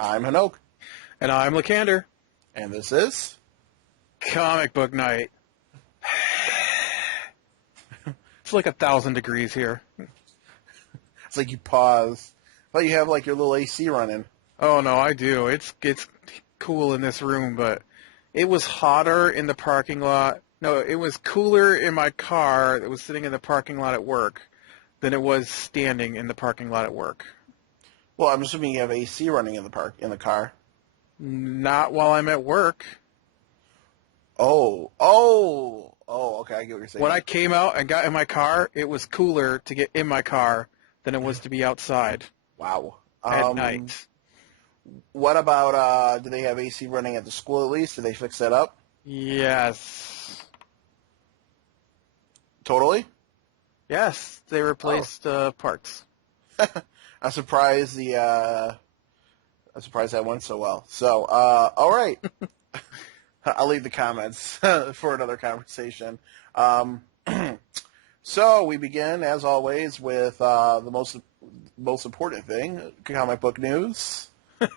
I'm Hanokh. And I'm Lacandor. And this is Comic book night. It's like 1,000 degrees here. It's like you pause. Well, you have like your little AC running. Oh no, I do. It's cool in this room, but it was hotter in the parking lot. No, it was cooler in my car that was sitting in the parking lot at work than it was standing in the parking lot at work. Well, I'm assuming you have AC running in the car. Not while I'm at work. Oh, okay, I get what you're saying. When I came out and got in my car, it was cooler to get in my car than it was to be outside. Wow. At night. What about, do they have AC running at the school at least? Did they fix that up? Yes. Totally? Yes, they replaced parts. I'm surprised that went so well. So, all right. I'll leave the comments for another conversation. So we begin, as always, with the most important thing, comic book news. I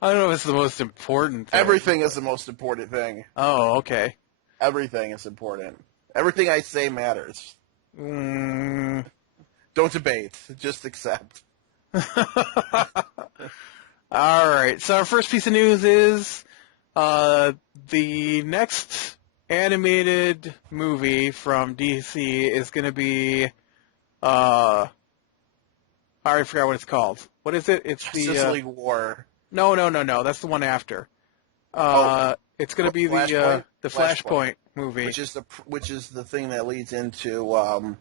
don't know if it's the most important thing. Everything is the most important thing. Oh, okay. Everything is important. Everything I say matters. Don't debate. Just accept. All right. So our first piece of news is the next animated movie from DC is going to be I already forgot what it's called. What is it? It's the Justice League War. No. That's the one after. It's going to be the Flashpoint movie, which is the thing that leads into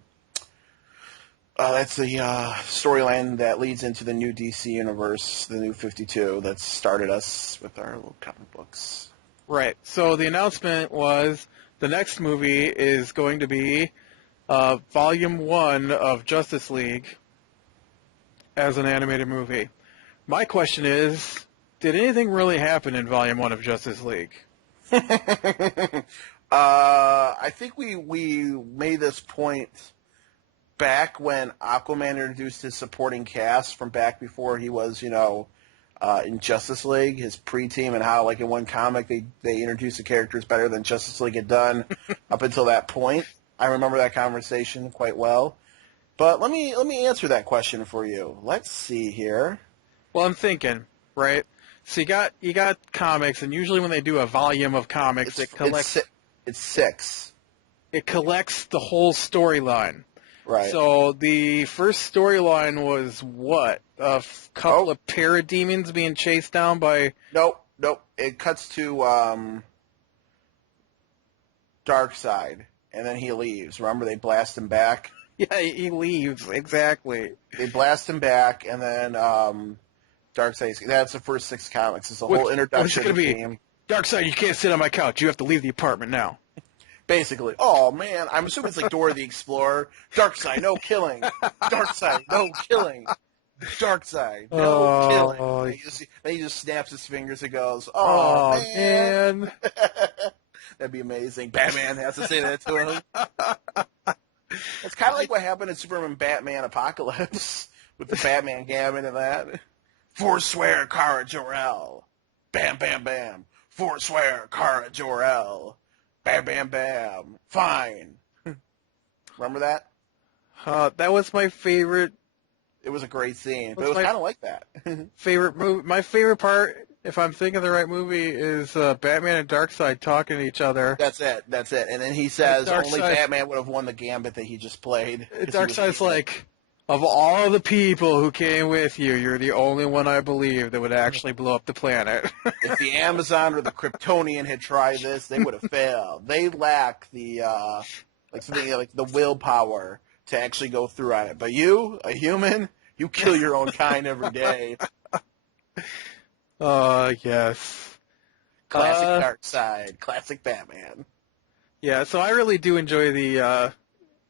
that's the storyline that leads into the new DC universe, the new 52 that started us with our little comic books. Right. So the announcement was the next movie is going to be Volume 1 of Justice League as an animated movie. My question is, did anything really happen in Volume 1 of Justice League? I think we made this point back when Aquaman introduced his supporting cast from back before he was, in Justice League, his pre-team, and how, like, in one comic, they introduced the characters better than Justice League had done up until that point. I remember that conversation quite well. But let me answer that question for you. Let's see here. Well, I'm thinking, right? So you got comics, and usually when they do a volume of comics, it collects... It's 6. It collects the whole storyline. Right. So the first storyline was what? A couple of parademons being chased down by... Nope. It cuts to Darkseid, and then he leaves. Remember, they blast him back? Yeah, he leaves, exactly. They blast him back, and then Darkseid... That's the first 6 comics. It's a whole introduction to the game. Darkseid, you can't sit on my couch. You have to leave the apartment now. Basically. Oh, man. I'm assuming it's like Dora the Explorer. Darkseid, no killing. Darkseid, no killing. Darkseid, no killing. Then he just snaps his fingers and goes, oh man. That'd be amazing. Batman has to say that to him. It's kind of like what happened in Superman Batman Apocalypse with the Batman Gambit and that. Forswear Kara Jor-El. Bam, bam, bam. Forswear Kara Jor-El. Bam, bam, bam. Fine. Remember that? That was my favorite. It was a great scene, but it was kind of like that. Favorite movie. My favorite part, if I'm thinking of the right movie, is Batman and Darkseid talking to each other. That's it. And then he says only Batman would have won the gambit that he just played. Darkseid's like, of all the people who came with you, you're the only one I believe that would actually blow up the planet. If the Amazon or the Kryptonian had tried this, they would have failed. They lack the the willpower to actually go through on it. But you, a human, you kill your own kind every day. Yes. Classic Darkseid, classic Batman. Yeah, so I really do enjoy the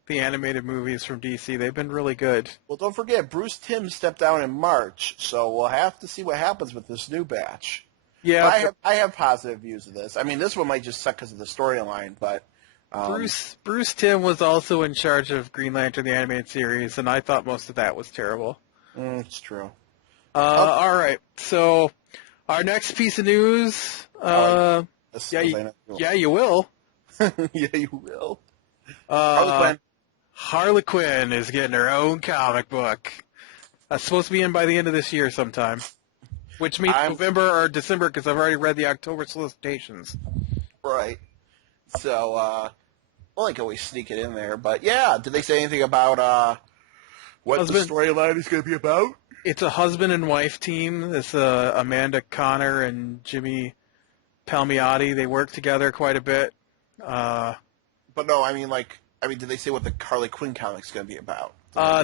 animated movies from DC. They've been really good. Well, don't forget, Bruce Timm stepped down in March, so we'll have to see what happens with this new batch. Yeah, I have positive views of this. I mean, this one might just suck because of the storyline, but Bruce Timm was also in charge of Green Lantern the animated series, and I thought most of that was terrible. It's true. All right. So our next piece of news. This, Yeah, 'cause I know you yeah, you will. yeah, you will. Harley Uh, Quinn. Harley Quinn is getting her own comic book. That's supposed to be in by the end of this year sometime, which means I'm November or December because I've already read the October solicitations. right. So, well, I can always sneak it in there. But yeah, did they say anything about what the Husband, storyline is going to be about? it's a husband and wife team. It's Amanda Connor and Jimmy Palmiotti. They work together quite a bit. But no, did they say what the Harley Quinn comic's going to be about?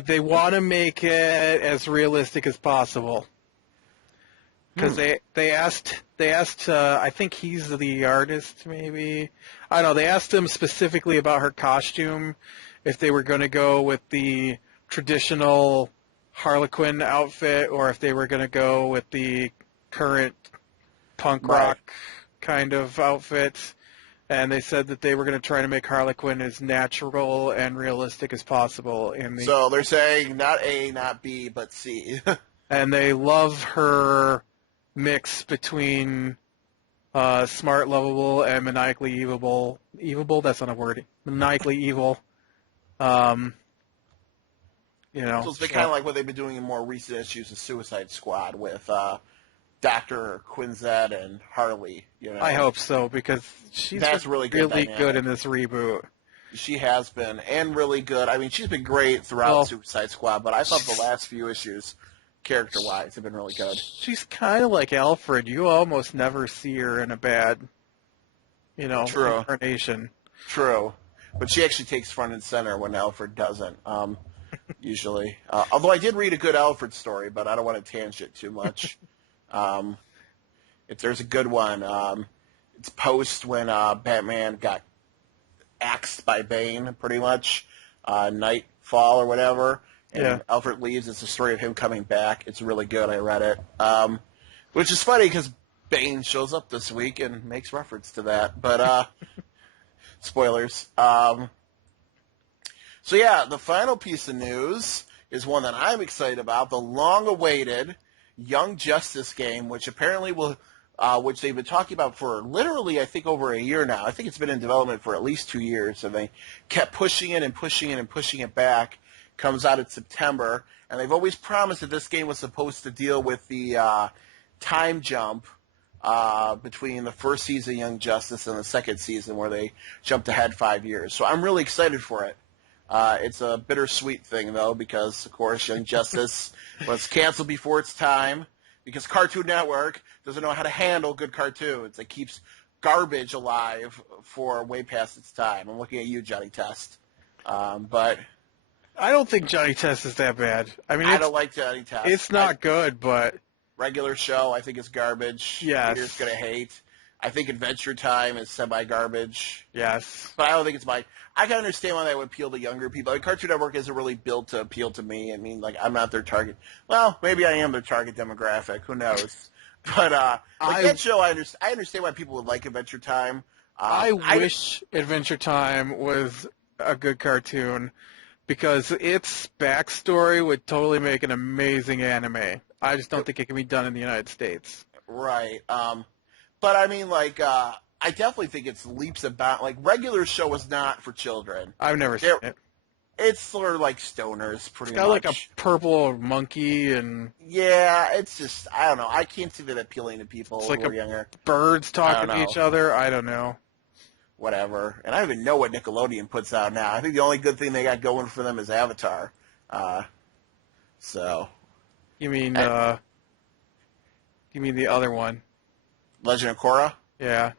They want to make it as realistic as possible because they asked I think he's the artist maybe I don't know, they asked him specifically about her costume, if they were going to go with the traditional Harlequin outfit or if they were going to go with the current punk Right. rock kind of outfit. And they said that they were going to try to make Harley Quinn as natural and realistic as possible in the. So they're saying not A, not B, but C. And they love her mix between smart, lovable, and maniacally evil. Evil? That's not a word. Maniacally evil. You know. So it's been kind of like what they've been doing in more recent issues of Suicide Squad with Dr. Quinzette and Harley. You know, I hope so because she's That's been really good dynamic. good in this reboot. She has been, and really good. I mean, she's been great throughout Suicide Squad, but I thought the last few issues, character-wise, have been really good. She's kind of like Alfred. You almost never see her in a bad, True. incarnation. True. But she actually takes front and center when Alfred doesn't, usually. Although I did read a good Alfred story, but I don't want to tangent too much. If there's a good one, it's post when Batman got axed by Bane, pretty much, Nightfall or whatever, and Alfred leaves. It's the story of him coming back. It's really good. I read it, which is funny because Bane shows up this week and makes reference to that. But spoilers. So yeah, the final piece of news is one that I'm excited about: the long-awaited Young Justice game, which apparently will. Which they've been talking about for literally, I think, over a year now. I think it's been in development for at least 2 years, and they kept pushing it and pushing it and pushing it back. Comes out in September, and they've always promised that this game was supposed to deal with the time jump between the first season of Young Justice and the second season, where they jumped ahead 5 years. So I'm really excited for it. It's a bittersweet thing, though, because, of course, Young Justice was canceled before its time. Because Cartoon Network doesn't know how to handle good cartoons. It keeps garbage alive for way past its time. I'm looking at you, Johnny Test. But I don't think Johnny Test is that bad. I mean, I don't like Johnny Test. It's not good, but regular show I think is garbage. Yes. Peter's gonna hate. I think Adventure Time is semi-garbage. Yes. But I don't think it's I can understand why that would appeal to younger people. Like, Cartoon Network isn't really built to appeal to me. I mean, like, I'm not their target. Well, maybe I am their target demographic. Who knows? But that show, I understand why people would like Adventure Time. I wish Adventure Time was a good cartoon because its backstory would totally make an amazing anime. I just don't think it can be done in the United States. Right. But I mean, like, I definitely think it's leaps and bounds. Like, regular show is not for children. I've never seen it. It's sort of like stoners, pretty much. It's got like a purple monkey and... Yeah, it's just, I don't know. I can't see that appealing to people who are younger. Birds talking to each other. I don't know. Whatever. And I don't even know what Nickelodeon puts out now. I think the only good thing they got going for them is Avatar. So... You mean the other one? Legend of Korra? Yeah.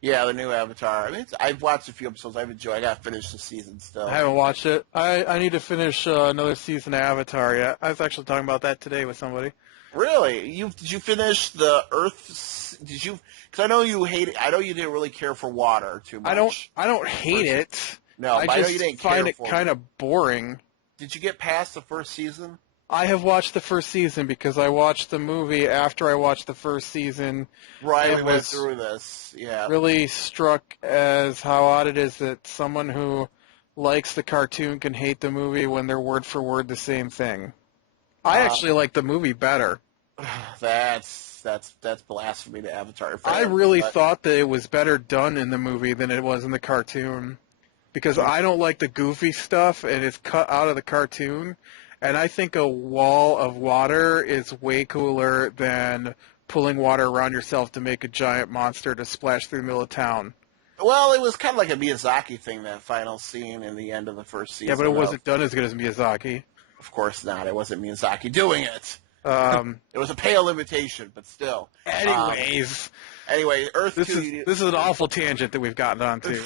Yeah, the new Avatar. I mean, I've watched a few episodes. I've enjoyed. I got to finish the season still. I haven't watched it. I need to finish another season of Avatar yet. I was actually talking about that today with somebody. Really? Did you finish the Earth? Did you? Because I know you hate it. I know you didn't really care for water too much. I don't hate it. No, I know you didn't find it kind of boring. Did you get past the first season? I have watched the first season because I watched the movie after I watched the first season. Right, we went through this. Yeah. Really struck as how odd it is that someone who likes the cartoon can hate the movie when they're word for word the same thing. I actually like the movie better. That's blasphemy to Avatar fans. I really thought that it was better done in the movie than it was in the cartoon. Because I don't like the goofy stuff, and it's cut out of the cartoon. And I think a wall of water is way cooler than pulling water around yourself to make a giant monster to splash through the middle of town. Well, it was kind of like a Miyazaki thing, that final scene in the end of the first season. Yeah, but it wasn't done as good as Miyazaki. Of course not. It wasn't Miyazaki doing it. It was a pale imitation, but still. Anyway, Earth this 2... This is an awful tangent that we've gotten onto.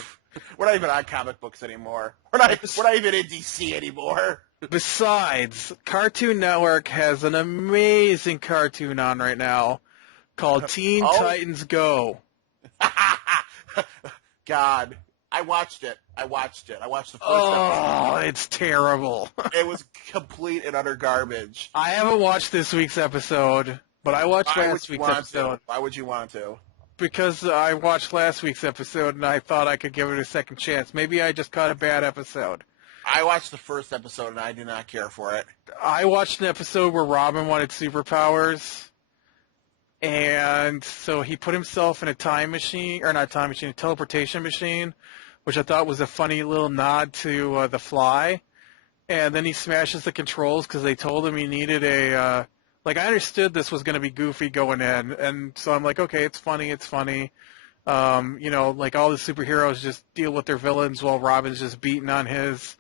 We're not even on comic books anymore. We're not even in DC anymore. Besides, Cartoon Network has an amazing cartoon on right now called Teen Titans Go. God, I watched it. I watched the first episode. Oh, it's terrible. It was complete and utter garbage. I haven't watched this week's episode, but I watched last week's episode. Why would you want to? Because I watched last week's episode and I thought I could give it a second chance. Maybe I just caught a bad episode. I watched the first episode and I did not care for it. I watched an episode where Robin wanted superpowers. And so he put himself in a a teleportation machine, which I thought was a funny little nod to The Fly. And then he smashes the controls because they told him he needed a... I understood this was going to be goofy going in, and so I'm like, okay, it's funny. All the superheroes just deal with their villains while Robin's just beating on his,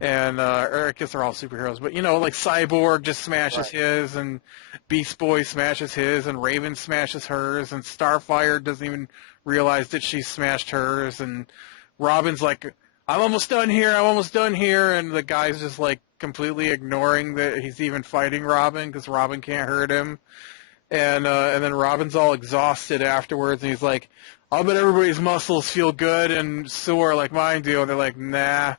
and or I guess they're all superheroes, but Cyborg just smashes his, and Beast Boy smashes his, and Raven smashes hers, and Starfire doesn't even realize that she smashed hers, and Robin's like, I'm almost done here, and the guy's just completely ignoring that he's even fighting Robin because Robin can't hurt him, and then Robin's all exhausted afterwards, and he's like, I'll bet everybody's muscles feel good and sore like mine do, and they're like, nah,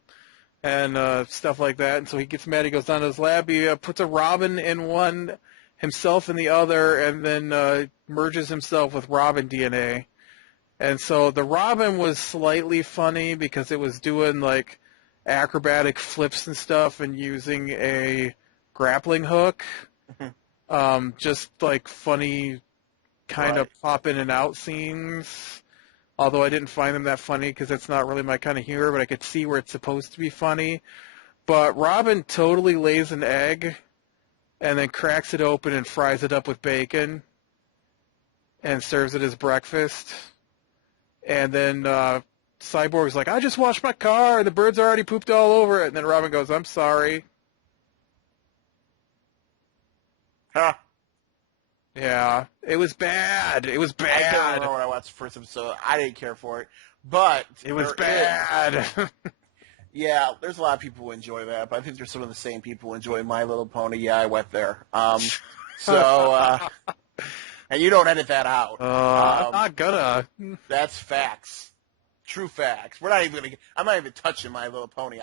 and stuff like that, and so he gets mad, he goes down to his lab, he puts a Robin in one, himself in the other, and then merges himself with Robin DNA. And so the Robin was slightly funny because it was doing acrobatic flips and stuff and using a grappling hook. Just funny kind of pop in and out scenes. Although I didn't find them that funny because it's not really my kind of humor, but I could see where it's supposed to be funny. But Robin totally lays an egg and then cracks it open and fries it up with bacon and serves it as breakfast. And then Cyborg's like, I just washed my car, and the birds already pooped all over it. And then Robin goes, I'm sorry. Huh. Yeah, it was bad. It was bad. I can't remember when I watched the first episode. I didn't care for it. But it was bad. Yeah, there's a lot of people who enjoy that, but I think there's some of the same people who enjoy My Little Pony. Yeah, I went there. And you don't edit that out. I'm not gonna. That's facts. True facts. I'm not even touching My Little Pony.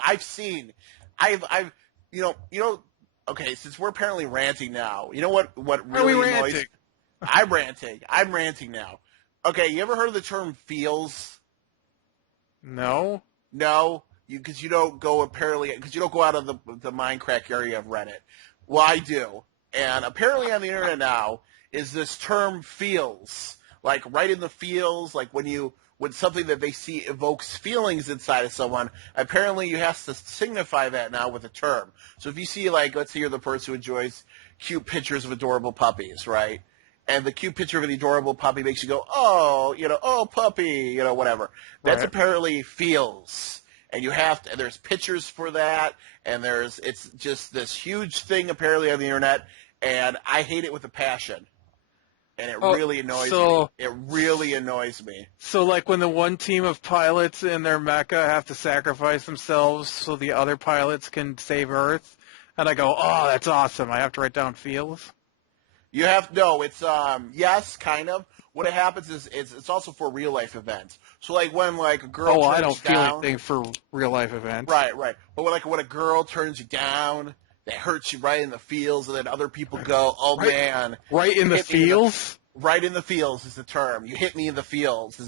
Okay, since we're apparently ranting now, you know what really annoys me? I'm ranting now. Okay, you ever heard of the term feels? No. No? Because you don't go out of the Minecraft area of Reddit. Well, I do. And apparently on the internet now is this term feels. Right in the feels, when something that they see evokes feelings inside of someone, apparently you have to signify that now with a term. So if you see, let's say you're the person who enjoys cute pictures of adorable puppies, right? And the cute picture of an adorable puppy makes you go, oh, puppy, whatever. That's apparently feels. And there's pictures for that, and it's just this huge thing apparently on the internet, and I hate it with a passion. And it really annoys me. It really annoys me. So, when the one team of pilots in their mecha have to sacrifice themselves so the other pilots can save Earth, and I go, oh, that's awesome. I have to write down feels? It's, yes, kind of. What happens is it's also for real-life events. So, when, a girl turns you down... I don't feel anything for real-life events. Right. But, when a girl turns you down... That hurts you right in the feels, and then other people go, oh, man. Right in the feels? Right in the feels is the term. You hit me in the feels.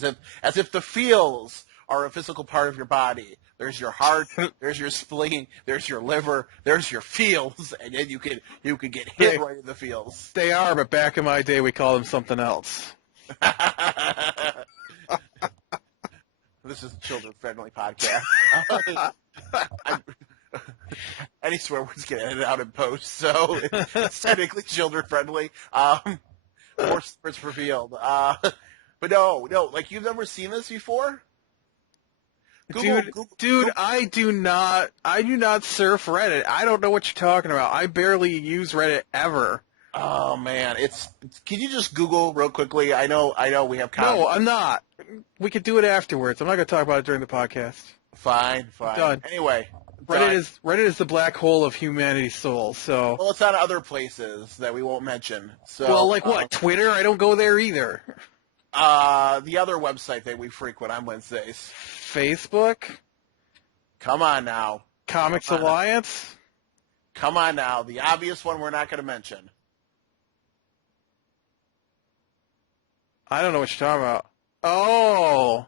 As if the feels are a physical part of your body. There's your heart, there's your spleen, there's your liver, there's your feels, and then you could get hit right in the feels. They are, but back in my day, we called them something else. This is a children-friendly podcast. Any swear words get edited out in post, so it's technically children-friendly. More secrets revealed. But no, like you've never seen this before? Dude, I do not surf Reddit. I don't know what you're talking about. I barely use Reddit ever. Oh man, can you just Google real quickly? I know we have comments. No, I'm not. We could do it afterwards. I'm not going to talk about it during the podcast. Fine. Done. Anyway, Reddit is the black hole of humanity's soul. So. Well, it's on other places that we won't mention. So. Well, like what? Twitter? I don't go there either. The other website that we frequent on Wednesdays. Facebook? Come on now. Comics Alliance? Come on now. The obvious one we're not going to mention. I don't know what you're talking about. Oh.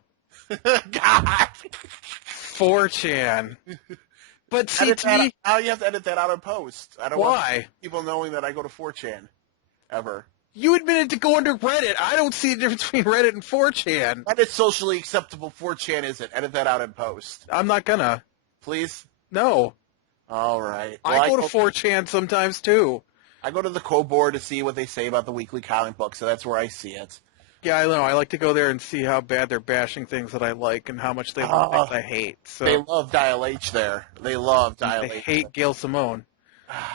God. 4chan. But see, how you have to edit that out in post. I don't want people knowing that I go to 4chan ever. You admitted to going to Reddit. I don't see the difference between Reddit and 4chan. That is socially acceptable. 4chan isn't. Edit that out in post. I'm not gonna. Please? No. All right. Well, I go to 4chan sometimes, too. I go to the code board to see what they say about the weekly comic book, so that's where I see it. Yeah, I know. I like to go there and see how bad they're bashing things that I like and how much they love things I hate. So they love Dial H there. They love Dial H. They hate Gail Simone.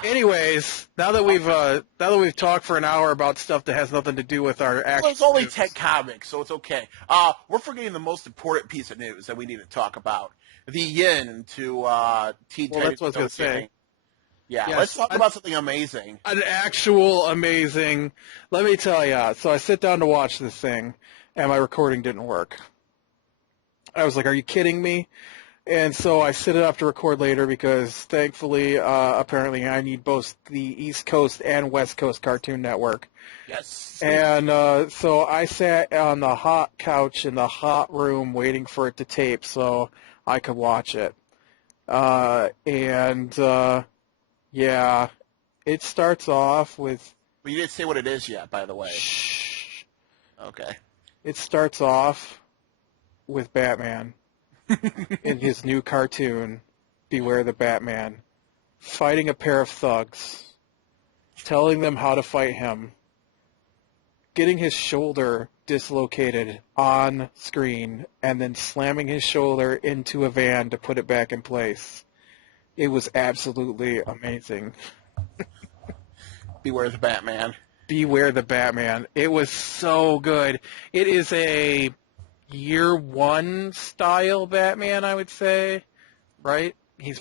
Anyways, now that we've talked for an hour about stuff that has nothing to do with our actual well, it's only 10 comics, so it's okay. We're forgetting the most important piece of news that we need to talk about. The yin to Teen Titans. Well, that's what I was going to say. Yeah, yes, let's talk about something amazing. An actual amazing. Let me tell you. So I sit down to watch this thing, and my recording didn't work. I was like, "Are you kidding me?" And so I set it up to record later because, thankfully, apparently I need both the East Coast and West Coast Cartoon Network. Yes. And so I sat on the hot couch in the hot room waiting for it to tape so I could watch it. Yeah, it starts off with... But you didn't say what it is yet, by the way. Shh. Okay. It starts off with Batman in his new cartoon, Beware the Batman, fighting a pair of thugs, telling them how to fight him, getting his shoulder dislocated on screen, and then slamming his shoulder into a van to put it back in place. It was absolutely amazing. Beware the Batman. Beware the Batman. It was so good. It is a year one style Batman, I would say. Right? He's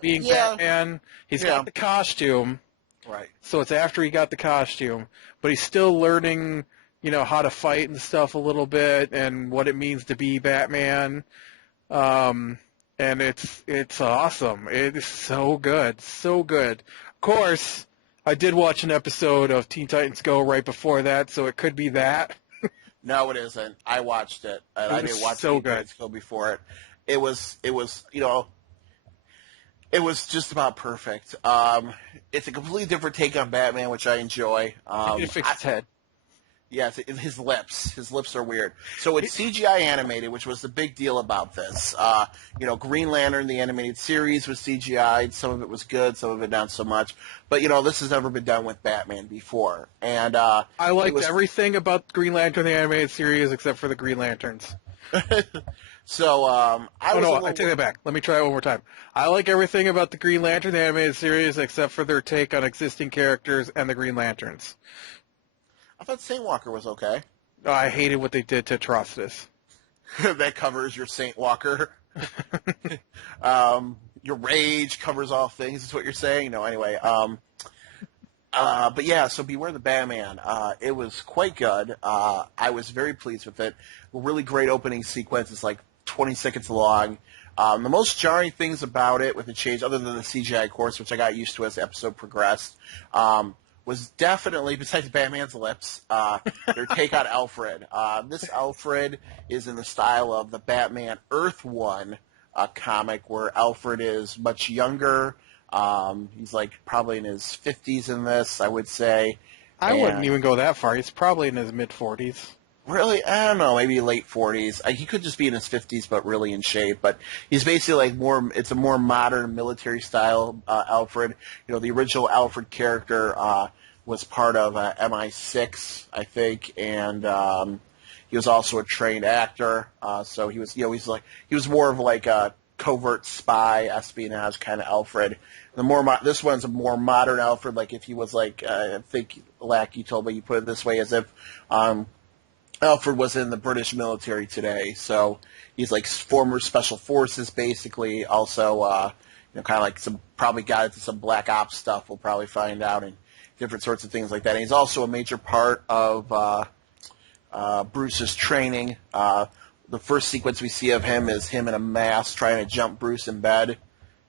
being Batman. He's got the costume. Right. So it's after he got the costume. But he's still learning, how to fight and stuff a little bit and what it means to be Batman. And it's awesome. It is so good. So good. Of course, I did watch an episode of Teen Titans Go right before that, so it could be that. No, it isn't. I watched it, and I didn't watch Teen Titans Go before it. It was it was just about perfect. It's a completely different take on Batman, which I enjoy. He fixed his head. Yes, his lips. His lips are weird. So it's CGI animated, which was the big deal about this. Green Lantern, the animated series, was CGI'd. Some of it was good, some of it not so much. But, this has never been done with Batman before. And I liked everything about Green Lantern, the animated series, except for the Green Lanterns. So I take that back. Let me try it one more time. I like everything about the Green Lantern, the animated series, except for their take on existing characters and the Green Lanterns. I thought Saint Walker was okay. Oh, I hated what they did to Atrocitus. That covers your Saint Walker. Your rage covers all things, is what you're saying? No, anyway. But yeah, so Beware the Batman. It was quite good. I was very pleased with it. A really great opening sequence. It's like 20 seconds long. The most jarring things about it with the change, other than the CGI, of course, which I got used to as the episode progressed, was definitely, besides Batman's lips, their take on Alfred. This Alfred is in the style of the Batman Earth One comic, where Alfred is much younger. He's like probably in his 50s in this, I would say. I wouldn't even go that far. He's probably in his mid-40s. Really, I don't know, maybe late 40s. He could just be in his 50s, but really in shape. But he's basically like more. It's a more modern military style Alfred. You know, the original Alfred character was part of MI6, I think, and he was also a trained actor. So he was, he was more of like a covert spy, espionage kind of Alfred. This one's a more modern Alfred. Like if he was like, I think Lack, you told me you put it this way, as if. Alfred was in the British military today, so he's like former special forces, basically. Also, kind of like probably got into some black ops stuff. We'll probably find out, and different sorts of things like that. And he's also a major part of Bruce's training. The first sequence we see of him is him in a mask trying to jump Bruce in bed,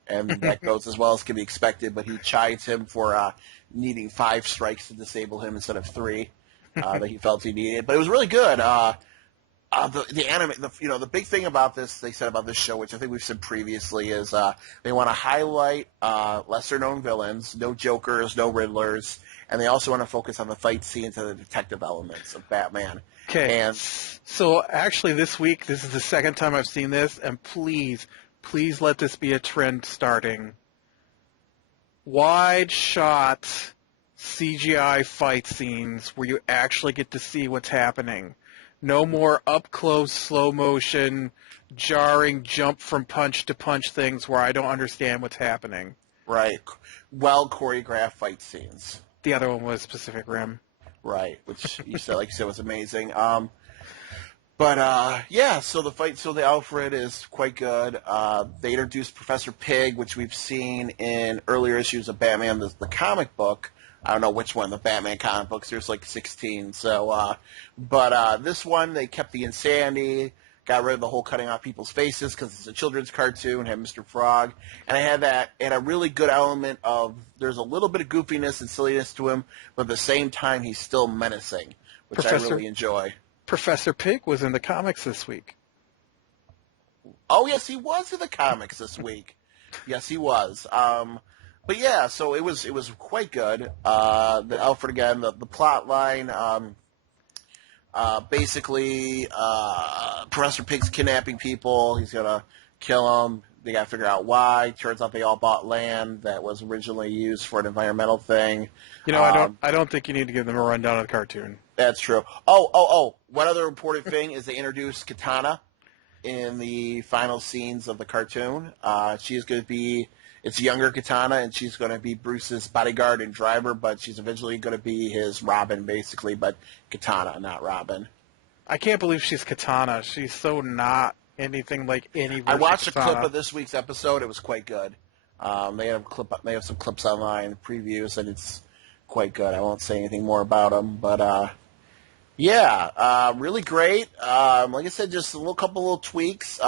and that goes as well as can be expected. But he chides him for needing 5 strikes to disable him instead of 3. That he felt he needed, but it was really good. The big thing about this, they said about this show, which I think we've said previously, is they want to highlight lesser known villains, no Jokers, no Riddlers, and they also want to focus on the fight scenes and the detective elements of Batman. Okay. And so actually, this week, this is the second time I've seen this, and please let this be a trend starting. Wide shot CGI fight scenes where you actually get to see what's happening. No more up-close, slow-motion, jarring jump from punch to punch things where I don't understand what's happening. Right. Well-choreographed fight scenes. The other one was Pacific Rim. Right, which you said, was amazing. So the Alfred is quite good. They introduced Professor Pig, which we've seen in earlier issues of Batman, the comic book. I don't know which one, the Batman comic books. There's like 16. So, this one, they kept the insanity, got rid of the whole cutting off people's faces because it's a children's cartoon, had Mr. Frog. And I had that, and a really good element of, there's a little bit of goofiness and silliness to him, but at the same time, he's still menacing, which I really enjoy. Professor Pig was in the comics this week. Oh, yes, he was in the comics this week. Yes, he was. But yeah, so it was quite good. The Alfred again, the plot line, basically, Professor Pig's kidnapping people. He's gonna kill them. They gotta figure out why. Turns out they all bought land that was originally used for an environmental thing. I don't think you need to give them a rundown of the cartoon. That's true. Oh! One other important thing is they introduced Katana in the final scenes of the cartoon. She is going to be. It's younger Katana, and she's going to be Bruce's bodyguard and driver, but she's eventually going to be his Robin, basically, but Katana, not Robin. I can't believe she's Katana. She's so not anything like any version I watched of a clip of this week's episode. It was quite good. They have some clips online, previews, and it's quite good. I won't say anything more about them, but really great. Like I said, just a couple little tweaks.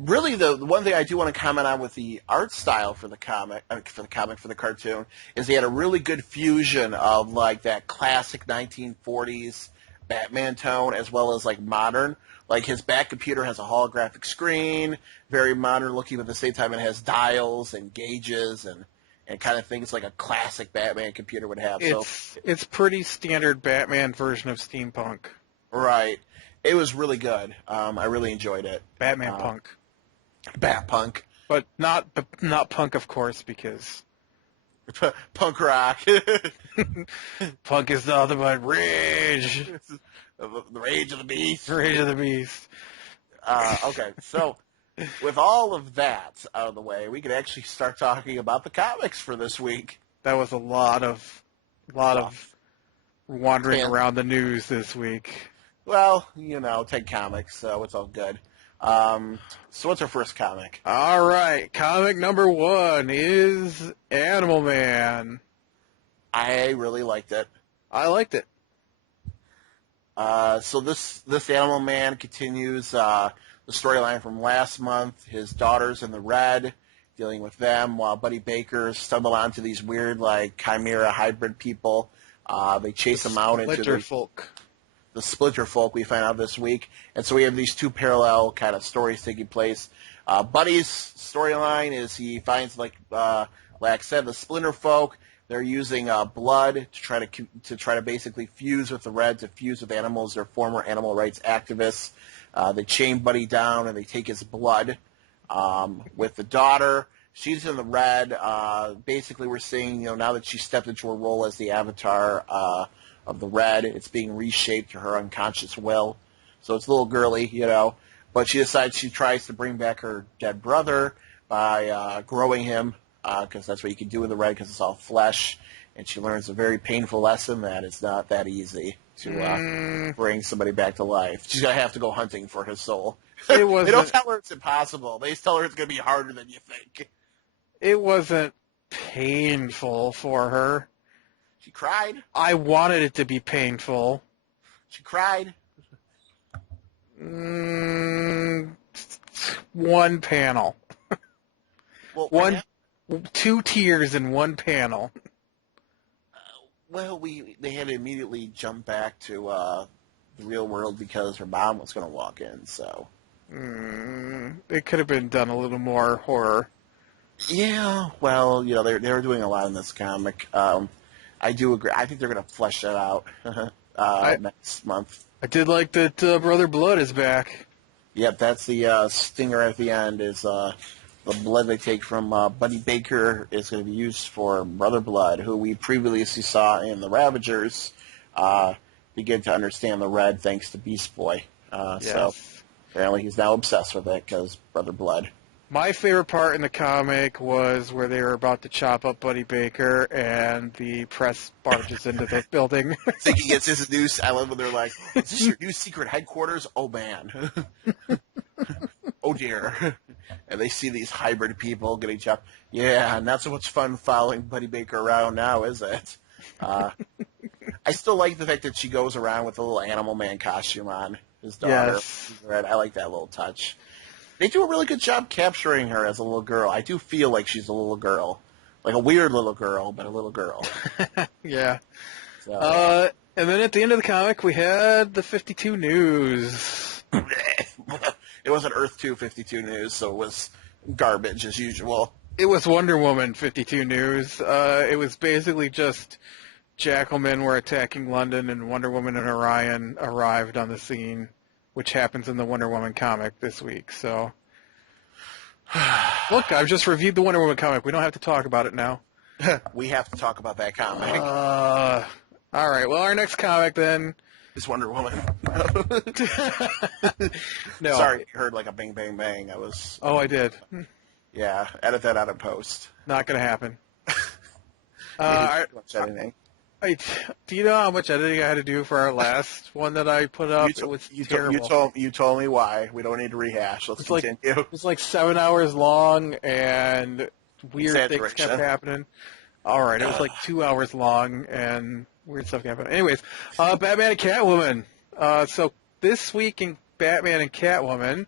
Really, the one thing I do want to comment on with the art style for the cartoon, is they had a really good fusion of like that classic 1940s Batman tone as well as like modern. Like his back computer has a holographic screen, very modern looking, but at the same time it has dials and gauges and kind of things like a classic Batman computer would have. It's pretty standard Batman version of steampunk. Right. It was really good. I really enjoyed it. Batman punk. Bat-punk. But not punk, of course, because... Punk rock. Punk is nothing but rage. The rage of the beast. Rage of the beast. Okay, so... With all of that out of the way, we could actually start talking about the comics for this week. That was a lot of wandering around the news this week. Well, 10 comics, so it's all good. So what's our first comic? All right, comic number 1 is Animal Man. I really liked it. I liked it. So this Animal Man continues the storyline from last month. His daughter's in the red, dealing with them, while Buddy Baker stumbled onto these weird, like, chimera hybrid people They chase him out into the Splinter Folk we find out this week. And so we have these two parallel kind of stories taking place. Buddy's storyline is he finds, like I said, the Splinter Folk. They're using blood to try to basically fuse with the Red, to fuse with animals. They're former animal rights activists. They chain Buddy down and they take his blood. With the daughter, she's in the Red. Basically, we're seeing, now that she stepped into her role as the avatar of the Red, it's being reshaped to her unconscious will. So it's a little girly, But she decides she tries to bring back her dead brother by growing him, because that's what you can do with the Red, because it's all flesh. And she learns a very painful lesson that it's not that easy to bring somebody back to life. She's going to have to go hunting for his soul. They don't tell her it's impossible. They just tell her it's going to be harder than you think. It wasn't painful for her. She cried. I wanted it to be painful. She cried. One panel. Well, 2 tears in one panel. They had to immediately jump back to the real world because her mom was going to walk in. So it could have been done a little more horror. Yeah, well, they were doing a lot in this comic. I do agree. I think they're going to flesh that out next month. I did like that Brother Blood is back. Yep, that's the stinger at the end is the blood they take from Buddy Baker is going to be used for Brother Blood, who we previously saw in the Ravagers begin to understand the Red thanks to Beast Boy. Yes. So apparently he's now obsessed with it because Brother Blood. My favorite part in the comic was where they were about to chop up Buddy Baker and the press barges into the building. Thinking it's his new... I love when they're like, is this your new secret headquarters? Oh, man. Oh, dear. And they see these hybrid people getting chopped. Yeah, not so much fun following Buddy Baker around now, is it? I still like the fact that she goes around with a little Animal Man costume on. His daughter. Yes. I like that little touch. They do a really good job capturing her as a little girl. I do feel like she's a little girl. Like a weird little girl, but a little girl. Yeah. So, and then at the end of the comic, we had the 52 News. It wasn't Earth 2 52 News, so it was garbage as usual. It was Wonder Woman 52 News. It was basically just Jackalmen were attacking London, and Wonder Woman and Orion arrived on the scene, which happens in the Wonder Woman comic this week. So, look, I've just reviewed the Wonder Woman comic. We don't have to talk about it now. We have to talk about that comic. All right. Well, our next comic then is Wonder Woman. No. Sorry, you heard like a bang, bang, bang. Oh, I did. Yeah, edit that out in post. Not going to happen. Editing. Do you know how much editing I had to do for our last one that I put up? It was terrible. You told me why. We don't need to rehash. Let's continue. It was like 7 hours long, and weird things kept happening. All right, it was like 2 hours long, and weird stuff kept happening. Anyways, Batman and Catwoman. So this week in Batman and Catwoman,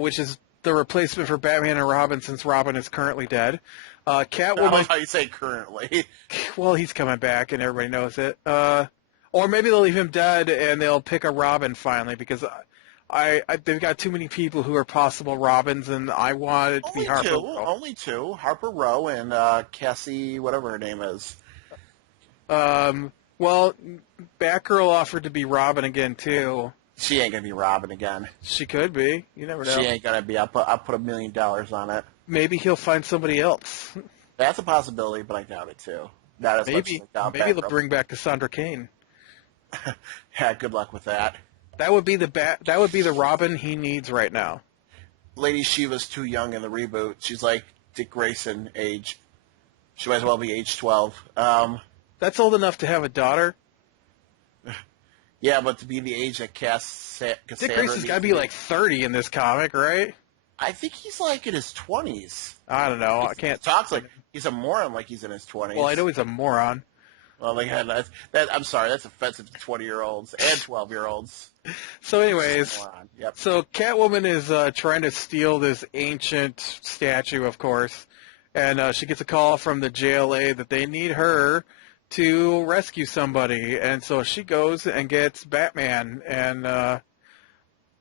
which is the replacement for Batman and Robin since Robin is currently dead. Catwoman. I love how you say currently. Well, he's coming back, and everybody knows it. Or maybe they'll leave him dead, and they'll pick a Robin finally, because they've got too many people who are possible Robins, and I want it to be Harper Row. Only two. Harper Row and Cassie, whatever her name is. Well, Batgirl offered to be Robin again, too. She ain't going to be Robin again. She could be. You never know. She ain't going to be. I'll put $1 million on it. Maybe he'll find somebody else. That's a possibility, but I doubt it, too. Not as maybe they'll bring back Cassandra Cain. Yeah, good luck with that. That would be the Robin he needs right now. Lady Shiva's too young in the reboot. She's like Dick Grayson age. She might as well be age 12. That's old enough to have a daughter. Yeah, but to be the age that Cassandra... Dick Grayson's got to be like 30 in this comic, right? I think he's like in his 20s. I don't know. I can't... Talks like he's a moron like he's in his 20s. Well, I know he's a moron. Well, I'm sorry, that's offensive to 20-year-olds and 12-year-olds. So anyways, yep. So Catwoman is trying to steal this ancient statue, of course, and she gets a call from the JLA that they need her to rescue somebody, and so she goes and gets Batman, and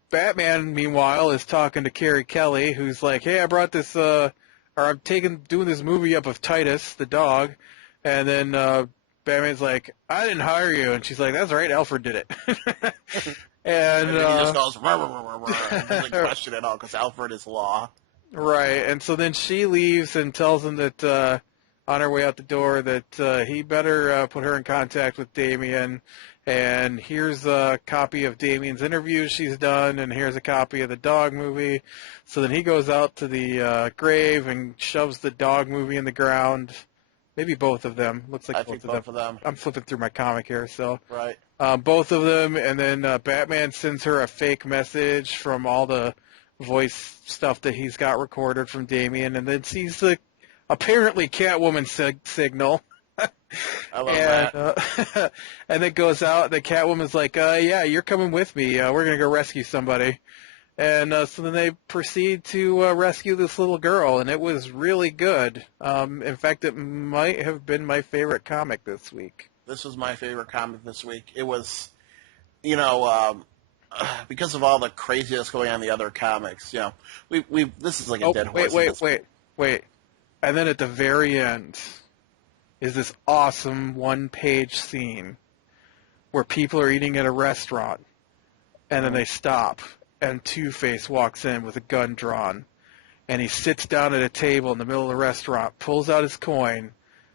Batman, meanwhile, is talking to Carrie Kelly, who's like, "Hey, I brought this, or I'm doing this movie up of Titus, the dog," and then Batman's like, "I didn't hire you," and she's like, "That's right, Alfred did it." And then he just goes, rah, rah, rah, rah, rah, and doesn't question it all because Alfred is law. Right, and so then she leaves and tells him that on her way out the door that he better put her in contact with Damien. And here's a copy of Damien's interview she's done, and here's a copy of the dog movie. So then he goes out to the grave and shoves the dog movie in the ground. Maybe both of them. Looks like I think both of them. I'm flipping through my comic here, so Right. both of them, and then Batman sends her a fake message from all the voice stuff that he's got recorded from Damien, and then sees the apparently Catwoman signal. I love that. And it goes out. The Catwoman's like, "Yeah, you're coming with me. We're gonna go rescue somebody." And so then they proceed to rescue this little girl, and it was really good. In fact, it might have been my favorite comic this week. This was my favorite comic this week. It was, because of all the craziness going on in the other comics, we this is like a dead horse. Wait. And then at the very end is this awesome one-page scene where people are eating at a restaurant, and then they stop, and Two-Face walks in with a gun drawn, and he sits down at a table in the middle of the restaurant, pulls out his coin,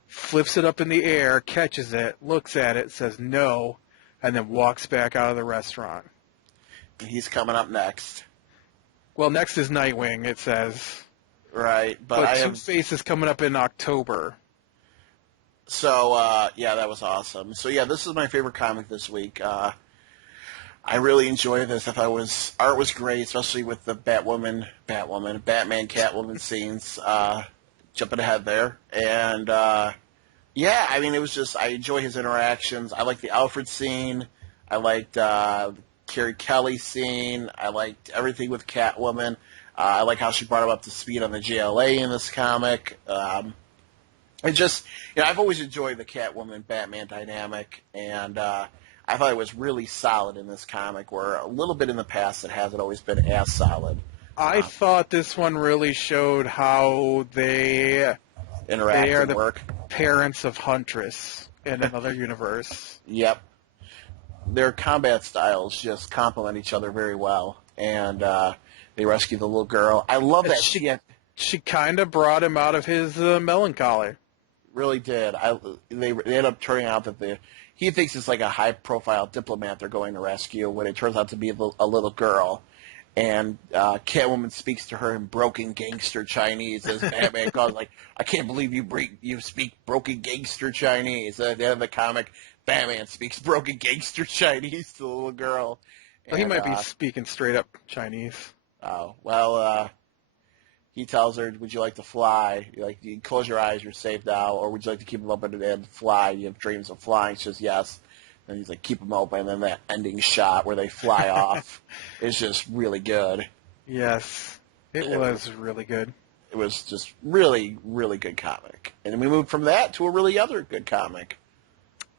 flips it up in the air, catches it, looks at it, says no, and then walks back out of the restaurant. He's coming up next. Well, next is Nightwing, it says. Right, but Two-Face is coming up in October. So, that was awesome. So, this is my favorite comic this week. I really enjoyed this. I thought art was great, especially with the Batman, Catwoman scenes. Jumping ahead there. And, it was just, I enjoy his interactions. I liked the Alfred scene. I liked the Carrie Kelly scene. I liked everything with Catwoman. I like how she brought him up to speed on the JLA in this comic. And just, I've always enjoyed the Catwoman-Batman dynamic, and I thought it was really solid in this comic, where a little bit in the past it hasn't always been as solid. I thought this one really showed how they interact are and the work. Parents of Huntress in another universe. Yep. Their combat styles just complement each other very well, and they rescue the little girl. I love that she kind of brought him out of his melancholy. Really did. They end up turning out that he thinks it's like a high-profile diplomat they're going to rescue, when it turns out to be a little girl. And Catwoman speaks to her in broken gangster Chinese, as Batman calls, like, "I can't believe you speak broken gangster Chinese." At the end of the comic, Batman speaks broken gangster Chinese to the little girl. Well, he might be speaking straight-up Chinese. Oh, well, he tells her, "Would you like to fly? You close your eyes, you're safe now, or would you like to keep them open and fly? You have dreams of flying." She says, "Yes." And he's like, "Keep them open." And then that ending shot where they fly off is just really good. Yes, it was really good. It was just really, really good comic. And then we moved from that to a really other good comic.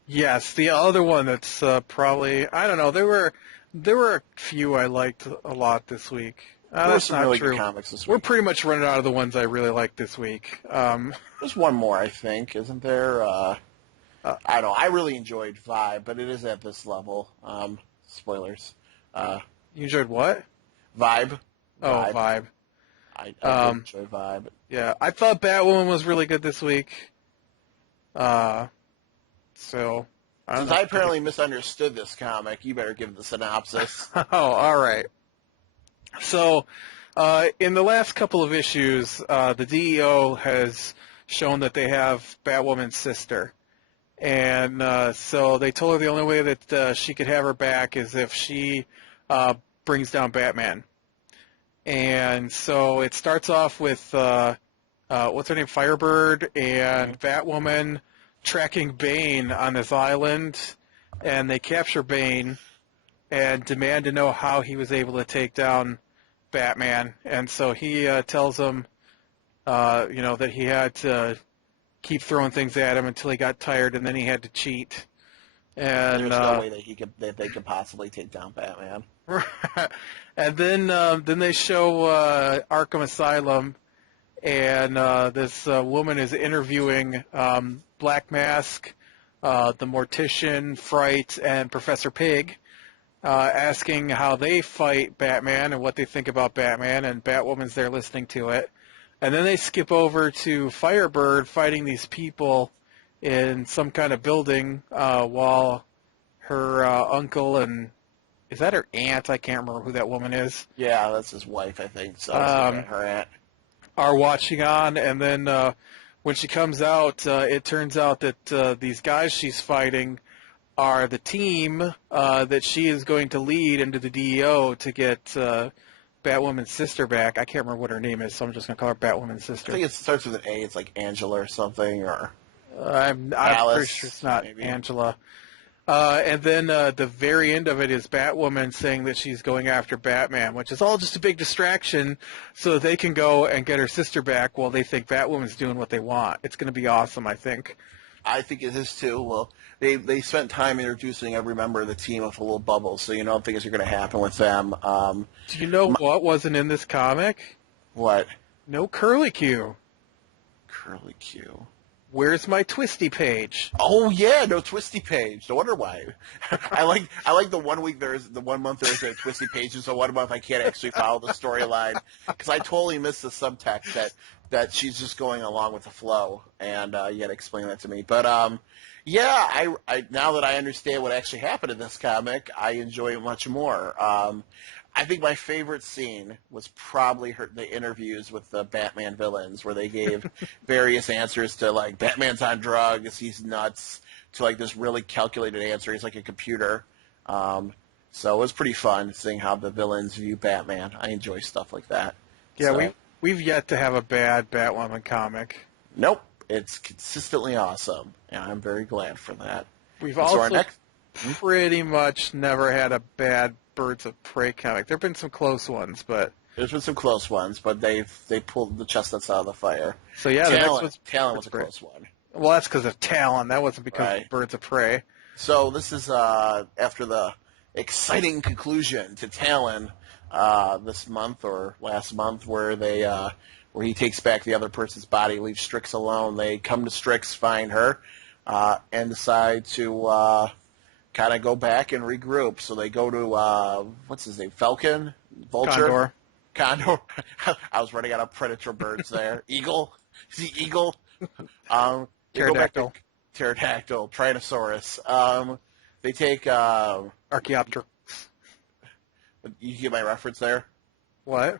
Yes, the other one that's probably, I don't know, there were a few I liked a lot this week. That's some not really true. Good comics this week. We're pretty much running out of the ones I really liked this week. There's one more, I think, isn't there? I don't know. I really enjoyed Vibe, but it is at this level. Spoilers. You enjoyed what? Vibe. Oh, Vibe. I did enjoy Vibe. Yeah, I thought Batwoman was really good this week. So, Since I apparently misunderstood this comic, you better give the synopsis. Oh, all right. So, in the last couple of issues, the DEO has shown that they have Batwoman's sister. And so they told her the only way that she could have her back is if she brings down Batman. And so it starts off with, what's her name, Firebird and Batwoman tracking Bane on this island. And they capture Bane and demand to know how he was able to take down Batman. And so he tells them, that he had to keep throwing things at him until he got tired, and then he had to cheat. And there's no way that they could possibly take down Batman. and then they show Arkham Asylum, and this woman is interviewing Black Mask, the Mortician, Fright, and Professor Pig, asking how they fight Batman and what they think about Batman, and Batwoman's there listening to it. And then they skip over to Firebird fighting these people in some kind of building while her uncle and, is that her aunt? I can't remember who that woman is. Yeah, that's his wife, I think. So her aunt. Are watching on, and then when she comes out, it turns out that these guys she's fighting are the team that she is going to lead into the DEO to get Batwoman's sister back. I can't remember what her name is, so I'm just going to call her Batwoman's sister. I think it starts with an A. It's like Angela or something, or I'm Alice, pretty sure it's not maybe. Angela. And then the very end of it is Batwoman saying that she's going after Batman, which is all just a big distraction so that they can go and get her sister back while they think Batwoman's doing what they want. It's going to be awesome, I think. I think it is too. Well, they spent time introducing every member of the team with a little bubble, so you know things are going to happen with them. Do you know what wasn't in this comic? What? No Curly Q. Curly Q. Where's my Twisty page? Oh yeah, no Twisty page. No wonder why. I like the 1 week the 1 month there's a Twisty page, and so 1 month I can't actually follow the storyline because I totally missed the subtext that she's just going along with the flow, and you got to explain that to me. But yeah, I now that I understand what actually happened in this comic, I enjoy it much more. I think my favorite scene was probably the interviews with the Batman villains, where they gave various answers to, like, Batman's on drugs, he's nuts, to, like, this really calculated answer. He's like a computer. So it was pretty fun seeing how the villains view Batman. I enjoy stuff like that. Yeah, so, we've yet to have a bad Batwoman comic. Nope. It's consistently awesome, and I'm very glad for that. We've also pretty much never had a bad Birds of Prey comic. There have been some close ones, but there's been some close ones, but they pulled the chestnuts out of the fire. So yeah, Talon was a close one. Well, that's because of Talon. That wasn't because of Birds of Prey. So this is after the exciting conclusion to Talon this month or last month, where where he takes back the other person's body, leaves Strix alone. They come to Strix, find her, and decide to kind of go back and regroup. So they go to, what's his name, Falcon? Vulture? Condor. I was running out of predator birds there. Eagle? Is he Eagle? Pterodactyl. Pterodactyl. Tyrannosaurus. They take... Archaeopteryx. You get my reference there? What?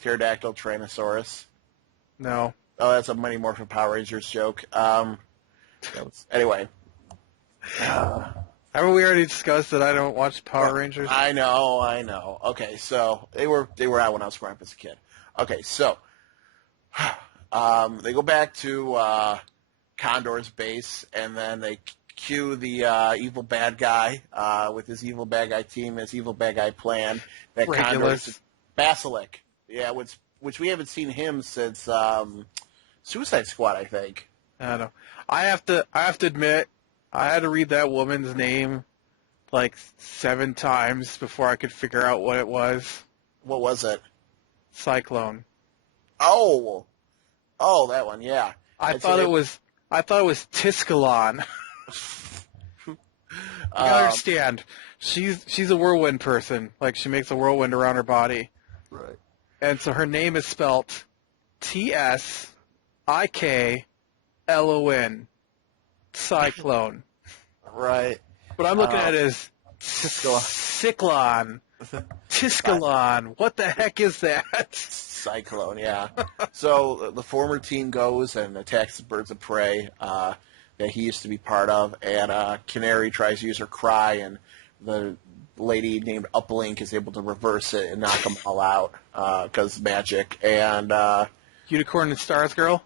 Pterodactyl, Tyrannosaurus. No. Oh, that's a Mighty Morphin Power Rangers joke. Anyway. Haven't we already discussed that I don't watch Power Rangers? I know. Okay, so they were out when I was growing up as a kid. Okay, so they go back to Condor's base, and then they cue the evil bad guy with his evil bad guy team, his evil bad guy plan. That Condor's Basilisk, yeah, which we haven't seen him since Suicide Squad, I think. I don't know. I have to admit, I had to read that woman's name like 7 times before I could figure out what it was. What was it? Cyclone. Oh, that one, yeah. I thought it was Tiscalon. You gotta understand, she's a whirlwind person. Like, she makes a whirlwind around her body. Right. And so her name is spelt T-S-I-K-L-O-N. Cyclone. Right. But I'm looking at it as Cyclone. Tiscalon. What the heck is that? Cyclone, yeah. So the former team goes and attacks the Birds of Prey that he used to be part of, and Canary tries to use her cry, and the lady named Uplink is able to reverse it and knock them all out because magic. And Unicorn and Stars Girl?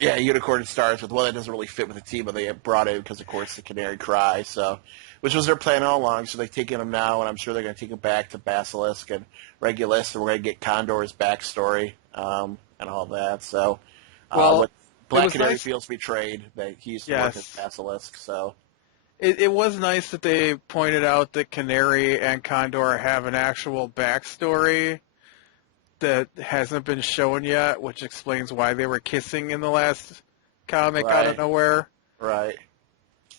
Yeah, Unicorn and Stars, with one that doesn't really fit with the team, but they brought it because, of course, the Canary cry, so, which was their plan all along. So they've taken him now, and I'm sure they're going to take him back to Basilisk and Regulus, and we're going to get Condor's backstory and all that. So, Black Canary nice. feels betrayed that he used to work as Yes. Basilisk, so... It was nice that they pointed out that Canary and Condor have an actual backstory that hasn't been shown yet, which explains why they were kissing in the last comic out of Right. nowhere. Right.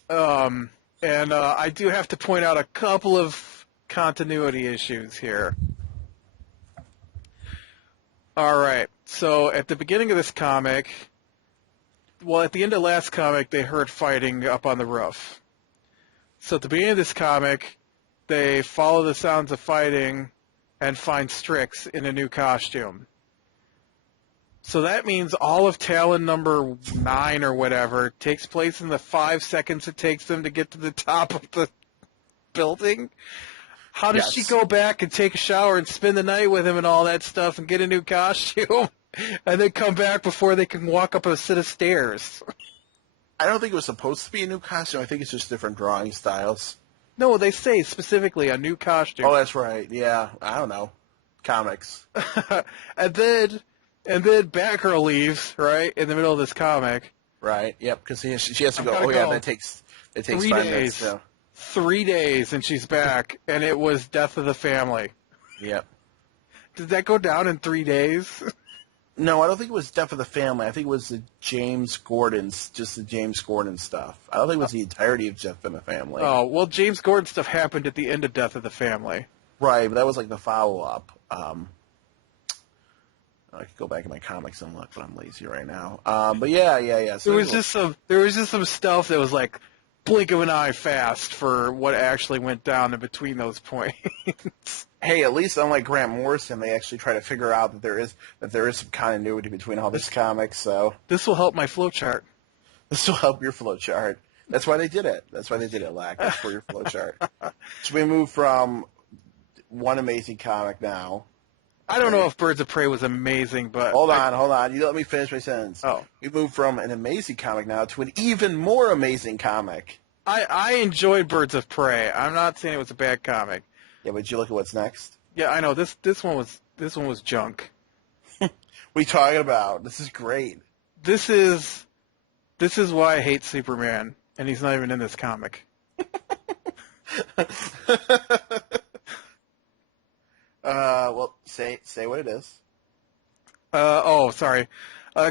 And I do have to point out a couple of continuity issues here. All right. So at the beginning of this comic, well, at the end of last comic, they heard fighting up on the roof. So at the beginning of this comic, they follow the sounds of fighting and find Strix in a new costume. So that means all of Talon number 9 or whatever takes place in the 5 seconds it takes them to get to the top of the building. How does she go back and take a shower and spend the night with him and all that stuff and get a new costume and then come back before they can walk up a set of stairs? I don't think it was supposed to be a new costume. I think it's just different drawing styles. No, they say specifically a new costume. Oh, that's right. Yeah, I don't know. Comics. and then Batgirl leaves, right, in the middle of this comic. Right, yep, because she has to go. Oh, yeah, it takes 3 5 days. minutes. So. 3 days, and she's back, and it was Death of the Family. Yep. Did that go down in 3 days? No, I don't think it was Death of the Family. I think it was the James Gordon stuff. I don't think it was the entirety of Death of the Family. Oh, well, James Gordon stuff happened at the end of Death of the Family. Right, but that was like the follow-up. I could go back in my comics and look, but I'm lazy right now. But yeah. So there was just some stuff that was like blink of an eye fast for what actually went down in between those points. Hey, at least unlike Grant Morrison, they actually try to figure out that there is some continuity between all these comics. So this will help my flowchart. This will help your flowchart. That's why they did it. Lack. That's for your flowchart. So we move from one amazing comic now. I don't know if Birds of Prey was amazing, but... Hold on. You let me finish my sentence. Oh. We move from an amazing comic now to an even more amazing comic. I enjoyed Birds of Prey. I'm not saying it was a bad comic. Yeah, but you look at what's next. Yeah, I know. This one was junk. What are you talking about? This is great. This is why I hate Superman, and he's not even in this comic. Well, say what it is. Sorry.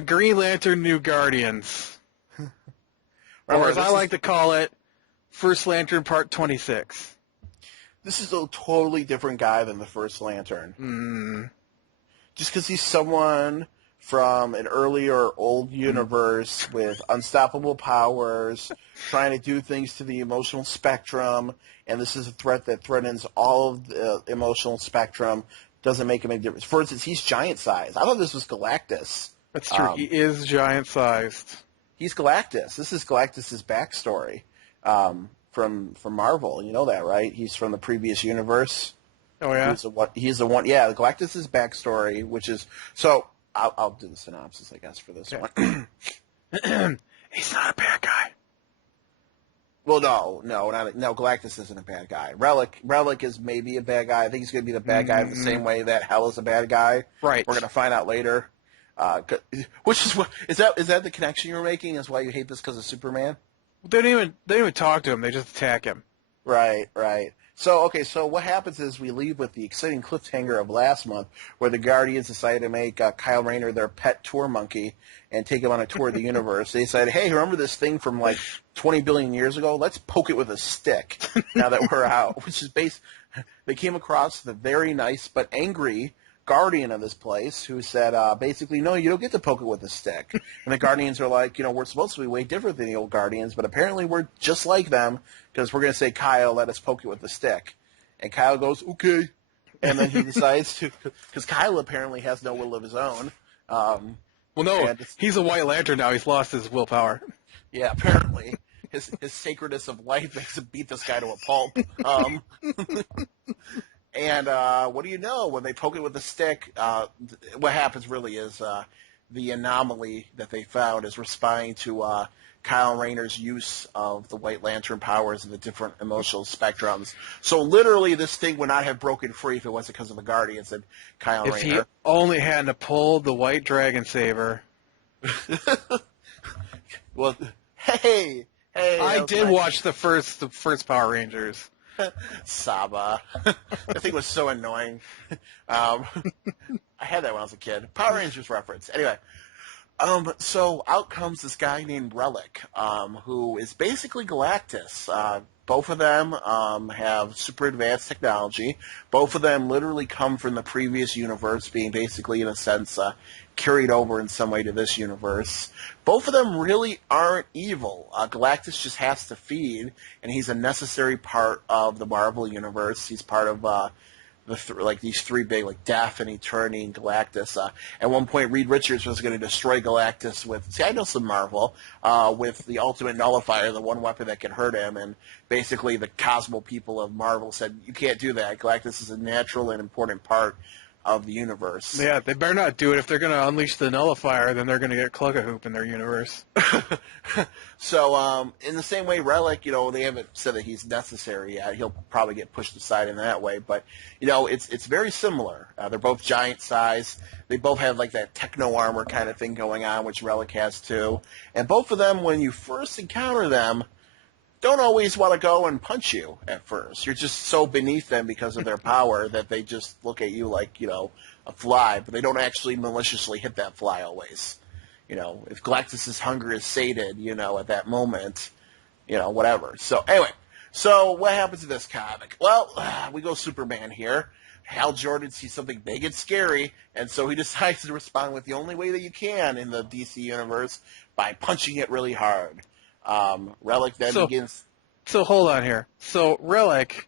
Green Lantern New Guardians. Remember, or as I like to call it, First Lantern Part 26. This is a totally different guy than the First Lantern. Just because he's someone from an earlier old universe with unstoppable powers, trying to do things to the emotional spectrum, and this is a threat that threatens all of the emotional spectrum, doesn't make him any difference. For instance, he's giant-sized. I thought this was Galactus. That's true. He is giant-sized. He's Galactus. This is Galactus's backstory from Marvel. You know that, right? He's from the previous universe. Oh, yeah? He's the one. Yeah, Galactus's backstory, which is... So, I'll do the synopsis, I guess, for this one. He's not a bad guy. Well, no, Galactus isn't a bad guy. Relic is maybe a bad guy. I think he's going to be the bad guy the same way that Hell is a bad guy. Right. We're going to find out later. Which is what is that the connection you were making? Is why you hate this because of Superman? They don't even talk to him. They just attack him. Right. So what happens is we leave with the exciting cliffhanger of last month, where the Guardians decided to make Kyle Rayner their pet tour monkey and take him on a tour of the universe. They said, "Hey, remember this thing from like 20 billion years ago? Let's poke it with a stick now that we're out." Which is they came across the very nice but angry guardian of this place who said, basically, no, you don't get to poke it with a stick. And the Guardians are like, we're supposed to be way different than the old Guardians, but apparently we're just like them because we're going to say, Kyle, let us poke it with a stick. And Kyle goes, okay. And then he decides to, because Kyle apparently has no will of his own. Well, no, he's a White Lantern now. He's lost his willpower. Yeah, apparently. His sacredness of life makes him beat this guy to a pulp. And what do you know? When they poke it with a stick, what happens really is the anomaly that they found is responding to Kyle Rayner's use of the White Lantern powers and the different emotional spectrums. So literally this thing would not have broken free if it wasn't because of the Guardians and Kyle Rayner. If he only hadn't pulled the White Dragon Saber. Well, hey, hey, I that was did my watch the first Power Rangers. Saba. That thing was so annoying. Um, I had that when I was a kid. Power Rangers reference. Anyway, so out comes this guy named Relic, who is basically Galactus. Both of them have super advanced technology. Both of them literally come from the previous universe, being basically, in a sense, carried over in some way to this universe. Both of them really aren't evil. Galactus just has to feed, and he's a necessary part of the Marvel universe. He's part of like these three big, like Death and Eternity and Galactus. At one point, Reed Richards was going to destroy Galactus with, see, I know some Marvel, with the Ultimate Nullifier, the one weapon that could hurt him, and basically the Cosmo people of Marvel said, you can't do that. Galactus is a natural and important part of the universe. Yeah, they better not do it. If they're going to unleash the nullifier, then they're going to get Clugahoop in their universe. So, in the same way, Relic, they haven't said that he's necessary yet. He'll probably get pushed aside in that way, but it's very similar. They're both giant size. They both have like that techno armor kind of thing going on, which Relic has too. And both of them, when you first encounter them, don't always want to go and punch you at first. You're just so beneath them because of their power that they just look at you like, a fly, but they don't actually maliciously hit that fly always. If Galactus's hunger is sated, at that moment, whatever. So anyway, what happens to this comic? Well, we go Superman here. Hal Jordan sees something big and scary, and so he decides to respond with the only way that you can in the DC universe, by punching it really hard. Relic then begins... So hold on here. So Relic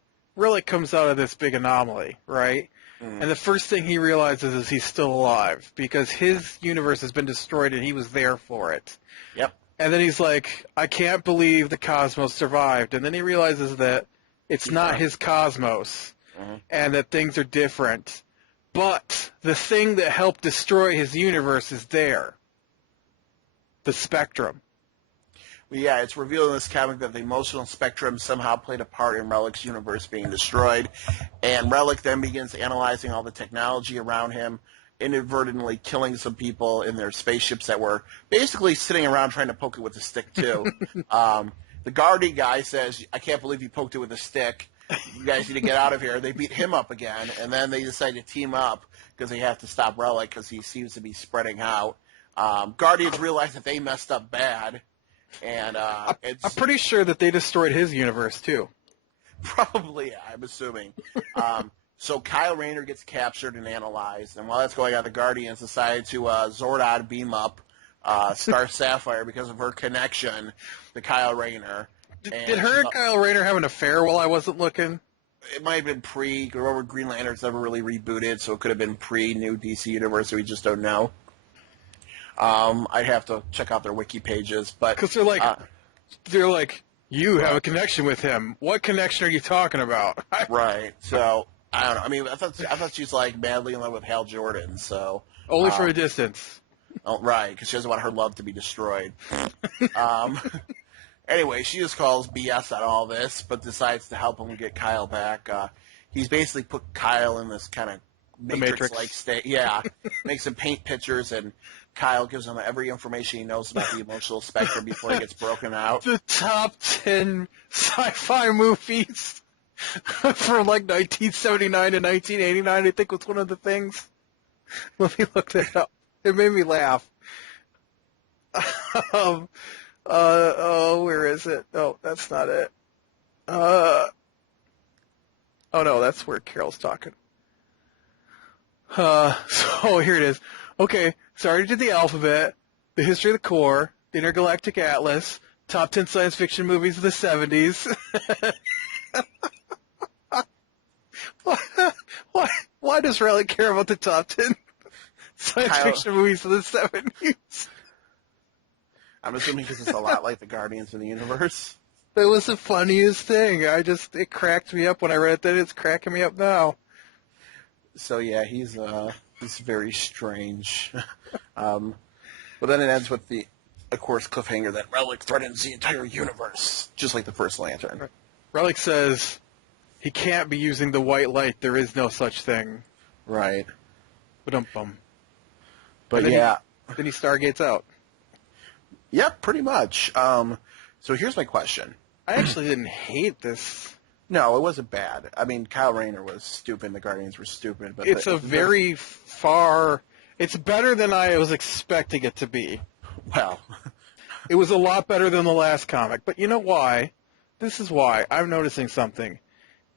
comes out of this big anomaly, right? Mm. And the first thing he realizes is he's still alive because his universe has been destroyed and he was there for it. Yep. And then he's like, I can't believe the cosmos survived. And then he realizes that it's not his cosmos and that things are different. But the thing that helped destroy his universe is there. The Spectrum. Yeah, it's revealed in this comic that the emotional spectrum somehow played a part in Relic's universe being destroyed, and Relic then begins analyzing all the technology around him, inadvertently killing some people in their spaceships that were basically sitting around trying to poke it with a stick, too. The Guardian guy says, I can't believe you poked it with a stick. You guys need to get out of here. They beat him up again, and then they decide to team up because they have to stop Relic because he seems to be spreading out. Guardians realize that they messed up bad. And I'm pretty sure that they destroyed his universe too. Probably, I'm assuming. So Kyle Rayner gets captured and analyzed, and while that's going on, the Guardians decide to Zordon beam up Star Sapphire because of her connection to Kyle Rayner. Did her and Kyle Rayner have an affair while I wasn't looking? It might have been remember Green Lantern's never really rebooted, so it could have been pre-new DC Universe, so we just don't know. I'd have to check out their wiki pages, but because they're like, you have a connection with him. What connection are you talking about? Right. So I don't know. I mean, I thought she was like madly in love with Hal Jordan. So only from a distance. Oh, right, because she doesn't want her love to be destroyed. Anyway, she just calls BS on all this, but decides to help him get Kyle back. He's basically put Kyle in this kind of Matrix-like state. Yeah, makes him paint pictures, and Kyle gives him every information he knows about the emotional spectrum before he gets broken out. The top 10 sci-fi movies from like 1979 to 1989, I think was one of the things. Let me look that up. It made me laugh. Where is it? Oh, that's not it. Oh no, that's where Carol's talking. So here it is. Okay, so I already did the alphabet, the history of the core, the intergalactic atlas, top 10 science fiction movies of the 70s. Why does Relic care about the top 10 science fiction movies of the 70s? I'm assuming because it's a lot like the Guardians of the Universe. That was the funniest thing. It cracked me up when I read it, then it's cracking me up now. So yeah, he's very strange. But then it ends with the, of course, cliffhanger that Relic threatens the entire universe, just like the first Lantern. Relic says he can't be using the white light. There is no such thing. Right. Ba-dum-bum. But yeah. Then he stargates out. Yep, pretty much. So here's my question. I actually didn't hate this. No, it wasn't bad. I mean, Kyle Rayner was stupid. The Guardians were stupid. But It's a very far... It's better than I was expecting it to be. Well... It was a lot better than the last comic. But you know why? This is why. I'm noticing something.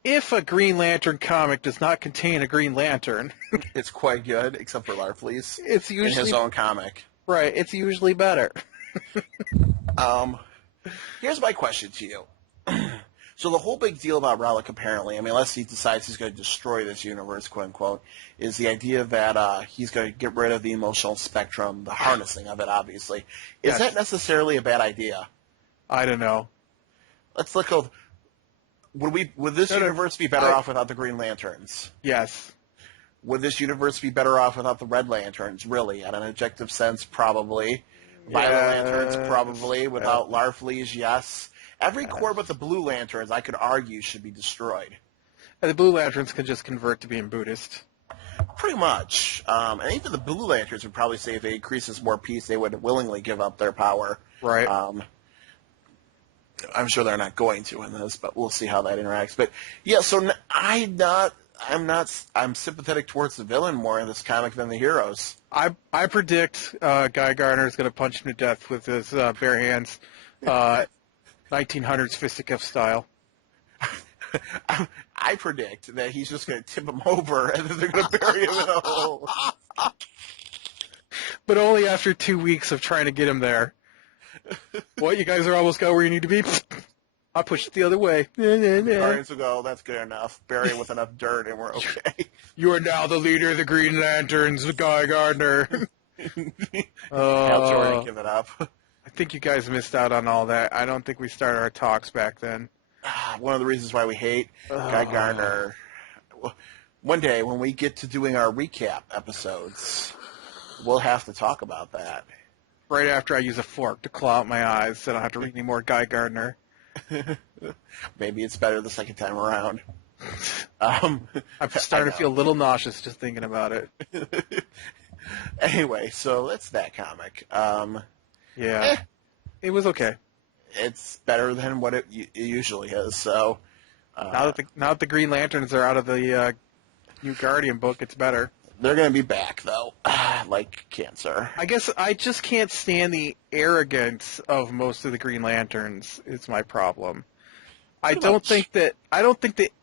If a Green Lantern comic does not contain a Green Lantern... it's quite good, except for Larfleeze. It's usually... in his own comic. Right, it's usually better. Here's my question to you. So the whole big deal about Relic, apparently, I mean, unless he decides he's going to destroy this universe, quote unquote, is the idea that he's going to get rid of the emotional spectrum, the harnessing of it, obviously. Is that necessarily a bad idea? I don't know. Let's look over. Would this universe be better off without the Green Lanterns? Yes. Would this universe be better off without the Red Lanterns? Really, at an objective sense, probably. Violet Lanterns, probably. Without Larfleeze, yes. Every corps but the Blue Lanterns, I could argue, should be destroyed. And the Blue Lanterns can just convert to being Buddhist. Pretty much. And even the Blue Lanterns would probably say if it increases more peace, they would willingly give up their power. Right. I'm sure they're not going to in this, but we'll see how that interacts. But yeah, so I'm sympathetic towards the villain more in this comic than the heroes. I predict Guy Gardner is going to punch him to death with his bare hands, 1900s fisticuff style. I predict that he's just going to tip him over and then they're going to bury him in a hole. But only after 2 weeks of trying to get him there. What, you guys are almost got where you need to be? I'll push it the other way. The Guardians will go, that's good enough. Bury it with enough dirt and we're okay. You are now the leader of the Green Lanterns, Guy Gardner. I'll try to give it up. I think you guys missed out on all that. I don't think we started our talks back then. One of the reasons why we hate Guy Gardner. One day when we get to doing our recap episodes, we'll have to talk about that. Right after I use a fork to claw out my eyes so I don't have to read any more Guy Gardner. Maybe it's better the second time around. I'm starting to feel a little nauseous just thinking about it. Anyway, so that's that comic. It was okay. It's better than what it usually is. So now that the Green Lanterns are out of the new Guardian book, it's better. They're going to be back, though, like cancer. I guess I just can't stand the arrogance of most of the Green Lanterns. Is my problem. I don't think that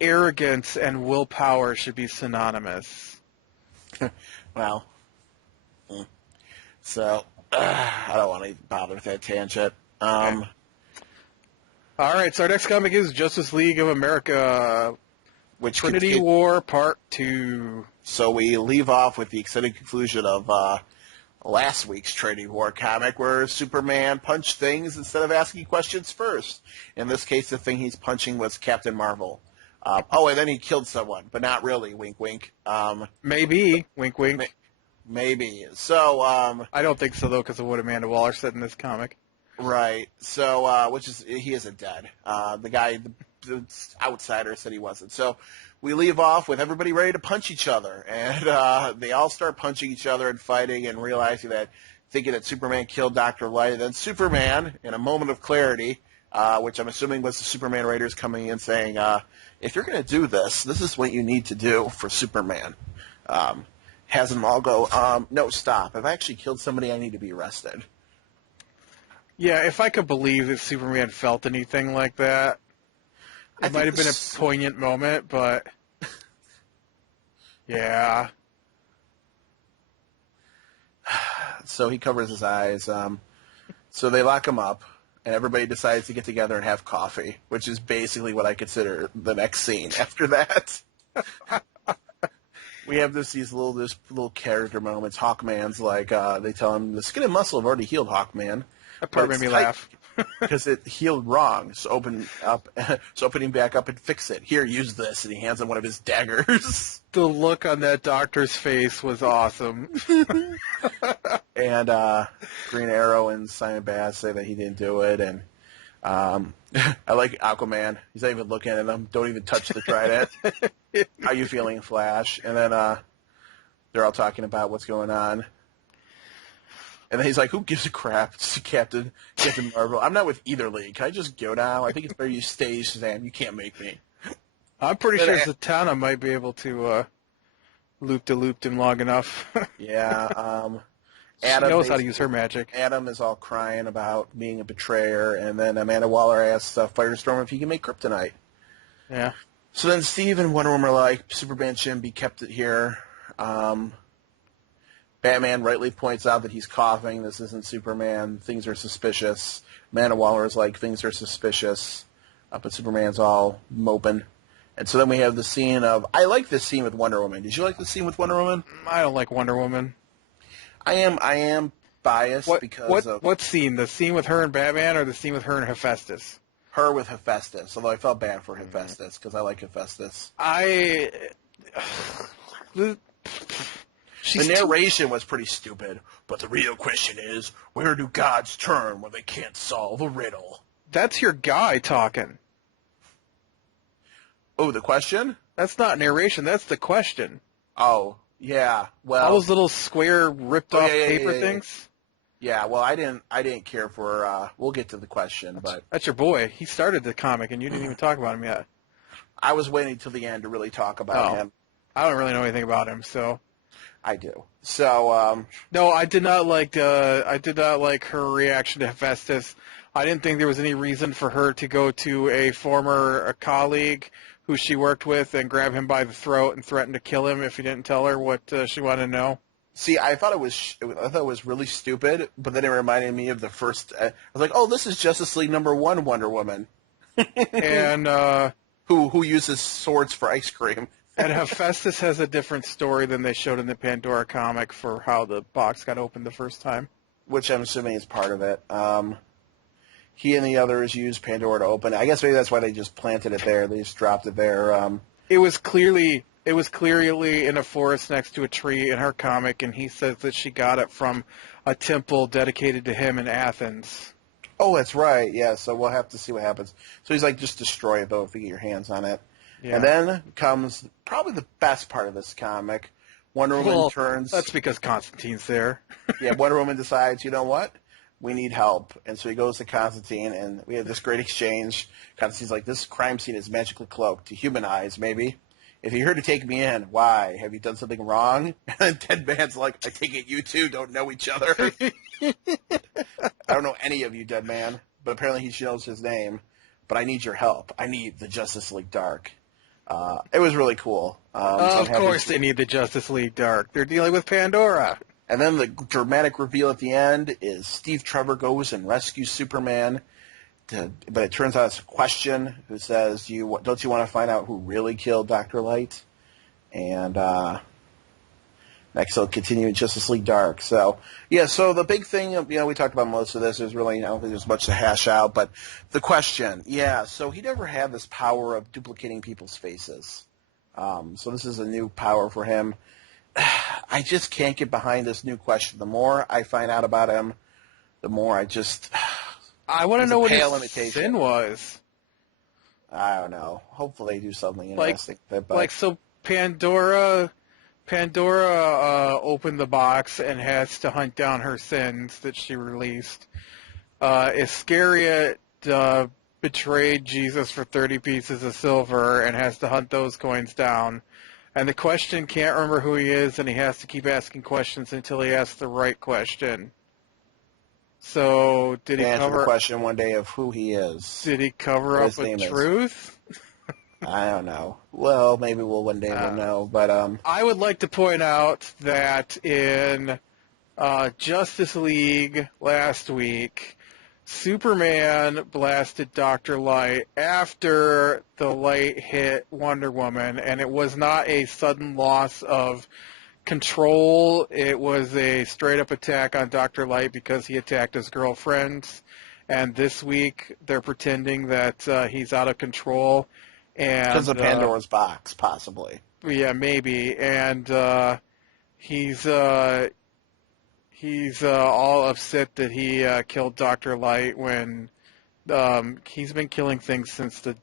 arrogance and willpower should be synonymous. Well, so I don't want to bother with that tangent. Okay. All right, so our next comic is Justice League of America, which Trinity War Part 2. So we leave off with the exciting conclusion of last week's Trinity War comic where Superman punched things instead of asking questions first. In this case, the thing he's punching was Captain Marvel. And then he killed someone, but not really, wink, wink. Maybe, wink, wink. Maybe. So I don't think so, though, because of what Amanda Waller said in this comic. Right. So, he isn't dead. The guy, the outsider said he wasn't. So we leave off with everybody ready to punch each other. And they all start punching each other and fighting and thinking that Superman killed Dr. Light. And then Superman, in a moment of clarity, which I'm assuming was the Superman Raiders coming in saying, if you're going to do this, this is what you need to do for Superman. Has them all go, no, stop. If I actually killed somebody, I need to be arrested. Yeah, if I could believe that Superman felt anything like that, it might have been a poignant moment, but yeah. So he covers his eyes. So they lock him up, and everybody decides to get together and have coffee, which is basically what I consider the next scene after that. We have these little character moments. Hawkman's like, they tell him, the skin and muscle have already healed Hawkman. That part made me laugh. Because it healed wrong. So open him back up and fix it. Here, use this. And he hands him one of his daggers. The look on that doctor's face was awesome. And Green Arrow and Simon Bass say that he didn't do it. And I like Aquaman. He's not even looking at him. Don't even touch the trident. How you feeling, Flash? And then they're all talking about what's going on. And then he's like, who gives a crap? It's Captain Marvel. I'm not with either league. Can I just go now? I think it's better you stay, Shazam. You can't make me. I'm pretty Then sure Zatanna might be able to loop him long enough. yeah, She Adam knows how to use her magic. Adam is all crying about being a betrayer, and then Amanda Waller asks Firestorm if he can make kryptonite. Yeah. So then Steve and Wonder Woman are like, Superman shouldn't be kept here. Batman rightly points out that he's coughing. This isn't Superman. Things are suspicious. Amanda Waller is like, things are suspicious. But Superman's all moping. And so then we have the scene of, I like this scene with Wonder Woman. Did you like the scene with Wonder Woman? I don't like Wonder Woman. I am biased because of what scene? The scene with her and Batman, or the scene with her and Hephaestus? her with Hephaestus. Although I felt bad for Hephaestus because I like Hephaestus. The narration was pretty stupid, but the real question is, where do gods turn when they can't solve a riddle? That's your guy talking. Oh, the question? That's not narration. That's the question. Oh, yeah. Well, all those little square ripped off paper things. Yeah. Well, I didn't care for. We'll get to the question, but that's your boy. He started the comic, and you didn't even talk about him yet. I was waiting till the end to really talk about him. I don't really know anything about him, so. I do. So. No, I did not like. I did not like her reaction to Hephaestus. I didn't think there was any reason for her to go to a former colleague who she worked with and grab him by the throat and threaten to kill him if he didn't tell her what she wanted to know. See, I thought it was really stupid, but then it reminded me of the first. I was like, oh, this is Justice League #1 Wonder Woman, and who uses swords for ice cream. And Hephaestus has a different story than they showed in the Pandora comic for how the box got opened the first time. Which I'm assuming is part of it. He and the others used Pandora to open it. I guess maybe that's why they just planted it there. They just dropped it there. It was clearly in a forest next to a tree in her comic, and he says that she got it from a temple dedicated to him in Athens. Oh, that's right. Yeah, so we'll have to see what happens. So he's like, just destroy it, though, if you get your hands on it. Yeah. And then comes probably the best part of this comic. Wonder Woman turns... That's because Constantine's there. Yeah, Wonder Woman decides, you know what? We need help. And so he goes to Constantine, and we have this great exchange. Constantine's like, this crime scene is magically cloaked. To human eyes, maybe. If you're here to take me in, why? Have you done something wrong? And Dead Man's like, I take it you two don't know each other. I don't know any of you, Dead Man. But apparently he knows his name. But I need your help. I need the Justice League Dark. It was really cool. Of course they need the Justice League Dark. They're dealing with Pandora. And then the dramatic reveal at the end is Steve Trevor goes and rescues Superman. But it turns out it's a question who says, don't you want to find out who really killed Dr. Light? And next they'll continue in Justice League Dark. So, yeah, so the big thing, we talked about most of this. There's really, I don't think there's much to hash out. But the question, so he never had this power of duplicating people's faces. So this is a new power for him. I just can't get behind this new question. The more I find out about him, the more I want to know what his sin was. I don't know. Hopefully they do something interesting. So Pandora opened the box and has to hunt down her sins that she released. Iscariot betrayed Jesus for 30 pieces of silver and has to hunt those coins down. And the question can't remember who he is, and he has to keep asking questions until he asks the right question. So did he answer the question one day of who he is? Did he cover up with truth? I don't know. Well, maybe one day we'll know. But I would like to point out that in Justice League last week, Superman blasted Dr. Light after the light hit Wonder Woman, and it was not a sudden loss of control. It was a straight-up attack on Dr. Light because he attacked his girlfriend. And this week, they're pretending that he's out of control. Because of Pandora's box, possibly. Yeah, maybe. And he's all upset that he killed Dr. Light when he's been killing things since the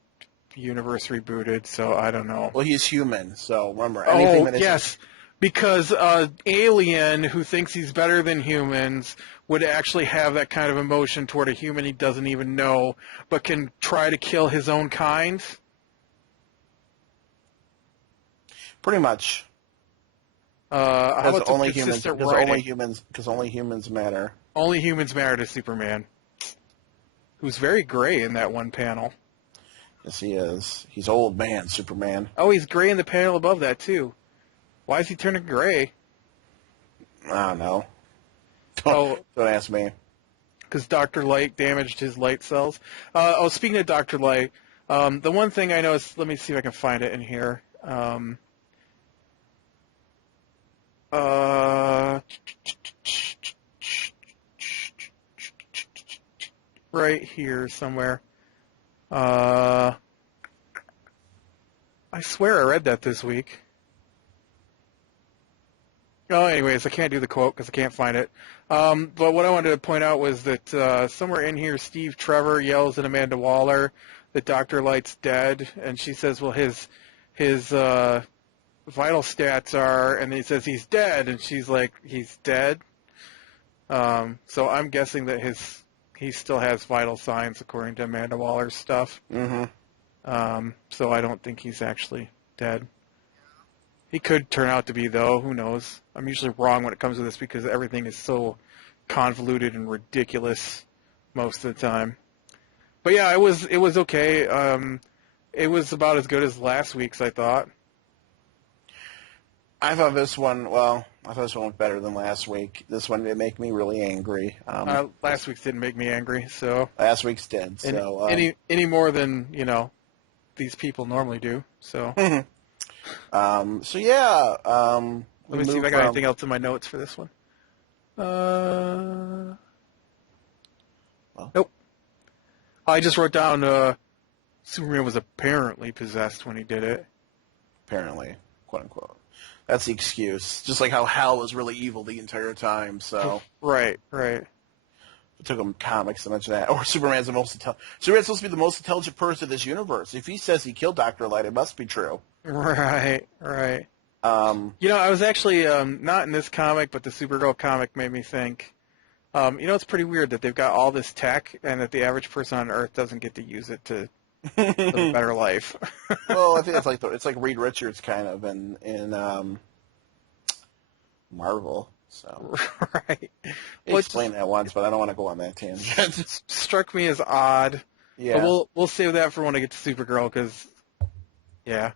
universe rebooted, so I don't know. Well, he's human, so remember, anything that is... yes. Because an alien who thinks he's better than humans would actually have that kind of emotion toward a human he doesn't even know, but can try to kill his own kind. Pretty much. How Because about some consistent writing? only humans matter. Only humans matter to Superman, who's very gray in that one panel. Yes, he is. He's old man, Superman. Oh, he's gray in the panel above that, too. Why is he turning gray? I don't know. Oh, Don't ask me. because Dr. Light damaged his light cells. Speaking of Dr. Light, the one thing I noticed, let me see if I can find it in here. Right here somewhere. I swear I read that this week. Oh, anyways, I can't do the quote because I can't find it. But what I wanted to point out was that somewhere in here, Steve Trevor yells at Amanda Waller that Dr. Light's dead, and she says, well, his vital stats are, and he says he's dead, and she's like, he's dead? So I'm guessing that he still has vital signs according to Amanda Waller's stuff. Mm-hmm. So I don't think he's actually dead. He could turn out to be, though. Who knows? I'm usually wrong when it comes to this because everything is so convoluted and ridiculous most of the time. But yeah, it was okay. It was about as good as last week's, I thought. I thought this one was better than last week. This one did make me really angry. Last week's didn't make me angry, so Last week's did. So any more than these people normally do. So so yeah. let me see if I got anything else in my notes for this one. Nope. I just wrote down Superman was apparently possessed when he did it. Apparently, quote unquote. That's the excuse. Just like how Hal was really evil the entire time. So Right. It took him comics to mention that. Or Superman's Superman's supposed to be the most intelligent person in this universe. If he says he killed Dr. Light, it must be true. Right. I was actually not in this comic, but the Supergirl comic made me think. It's pretty weird that they've got all this tech, and that the average person on Earth doesn't get to use it to live a better life. Well, I think it's like Reed Richards kind of in Marvel. So Right. He explained that once, but I don't want to go on that tangent. It just struck me as odd. Yeah. But we'll save that for when I get to Supergirl, because yeah.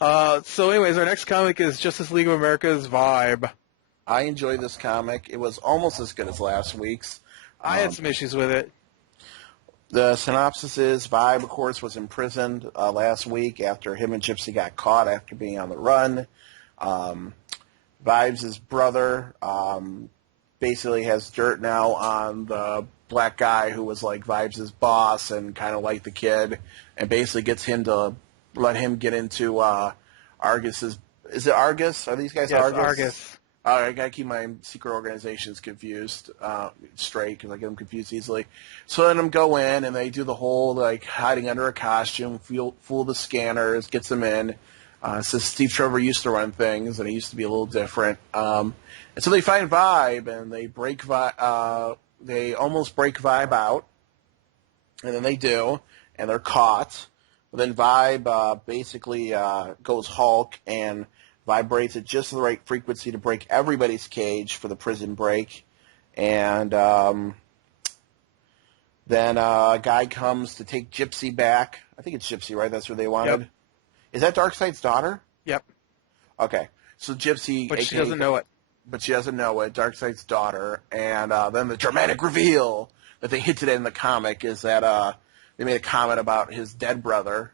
So anyways, our next comic is Justice League of America's Vibe. I enjoyed this comic. It was almost as good as last week's. I had some issues with it. The synopsis is Vibe, of course, was imprisoned last week after him and Gypsy got caught after being on the run. Vibe's brother basically has dirt now on the black guy who was like Vibe's boss and kind of like the kid, and basically gets him to let him get into Argus's. Is it Argus? Are these guys Yes, Argus? I gotta keep my secret organizations confused straight because I get them confused easily. So let them go in and they do the whole like hiding under a costume, fool the scanners, gets them in. Says Steve Trevor used to run things and he used to be a little different. And so they find Vibe and they break they almost break Vibe out, and then they do, and they're caught. But then Vibe basically goes Hulk and vibrates at just the right frequency to break everybody's cage for the prison break. And then a guy comes to take Gypsy back. I think it's Gypsy, right? That's what they wanted. Yep. Is that Darkseid's daughter? Yep. Okay. So Gypsy... But she doesn't know it. But she doesn't know it. Darkseid's daughter. And then the dramatic reveal that they hinted at in the comic is that they made a comment about his dead brother.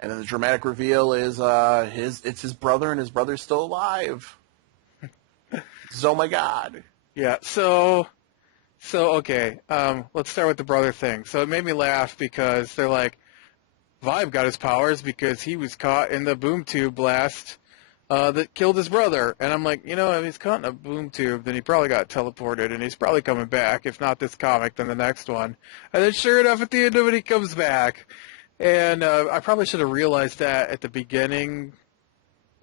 And then the dramatic reveal is it's his brother, and his brother's still alive. Oh my God. Yeah. So okay. Let's start with the brother thing. So it made me laugh because they're like, Vibe got his powers because he was caught in the boom tube blast that killed his brother. And I'm like, if he's caught in a boom tube, then he probably got teleported, and he's probably coming back. If not this comic, then the next one. And then sure enough, at the end of it, he comes back. And I probably should have realized that at the beginning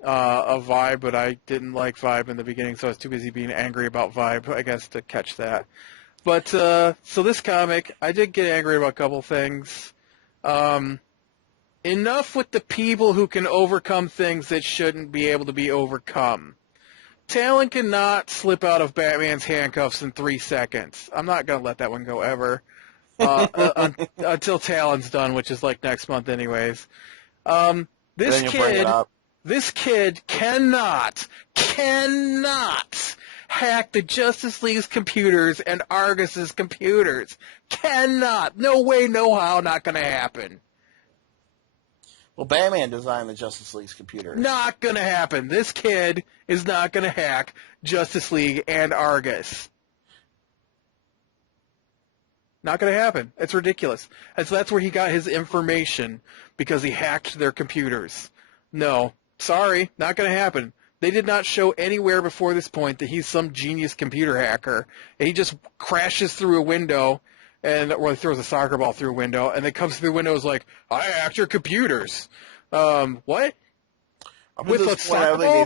of Vibe, but I didn't like Vibe in the beginning, so I was too busy being angry about Vibe, I guess, to catch that. But, so this comic, I did get angry about a couple things. Enough with the people who can overcome things that shouldn't be able to be overcome. Talon cannot slip out of Batman's handcuffs in 3 seconds. I'm not going to let that one go ever. Until Talon's done, which is like next month anyways. This kid cannot hack the Justice League's computers and Argus's computers. Cannot. No way, no how, not going to happen. Well, Batman designed the Justice League's computers. Not going to happen. This kid is not going to hack Justice League and Argus. Not going to happen. It's ridiculous. And so that's where he got his information, because he hacked their computers. No. Sorry. Not going to happen. They did not show anywhere before this point that he's some genius computer hacker. And he just crashes through a window, or he throws a soccer ball through a window, and then comes through the window and is like, I hacked your computers. What? With a soccer ball?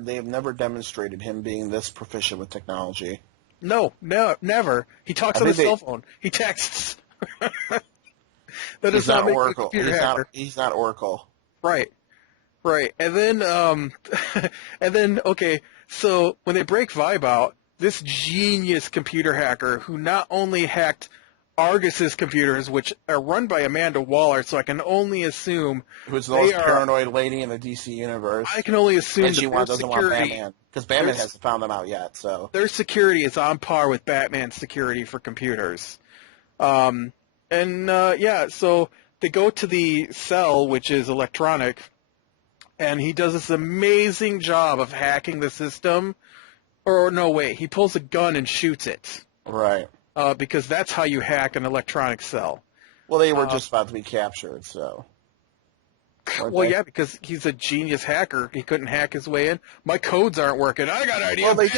They've never demonstrated him being this proficient with technology. No, never. He talks on his cell phone. He texts. That does not make him a computer hacker. He's not Oracle. Right. And then, okay, so when they break Vibe out, this genius computer hacker who not only hacked Argus's computers, which are run by Amanda Waller, so I can only assume who's the most paranoid lady in the DC universe. I can only assume that she doesn't want Batman, because Batman hasn't found them out yet. So their security is on par with Batman's security for computers. So they go to the cell, which is electronic, and he does this amazing job of hacking the system. Or no, wait, he pulls a gun and shoots it. Right. Because that's how you hack an electronic cell. Well, they were just about to be captured, so. Well, yeah, because he's a genius hacker. He couldn't hack his way in. My codes aren't working. I got an idea. Well, they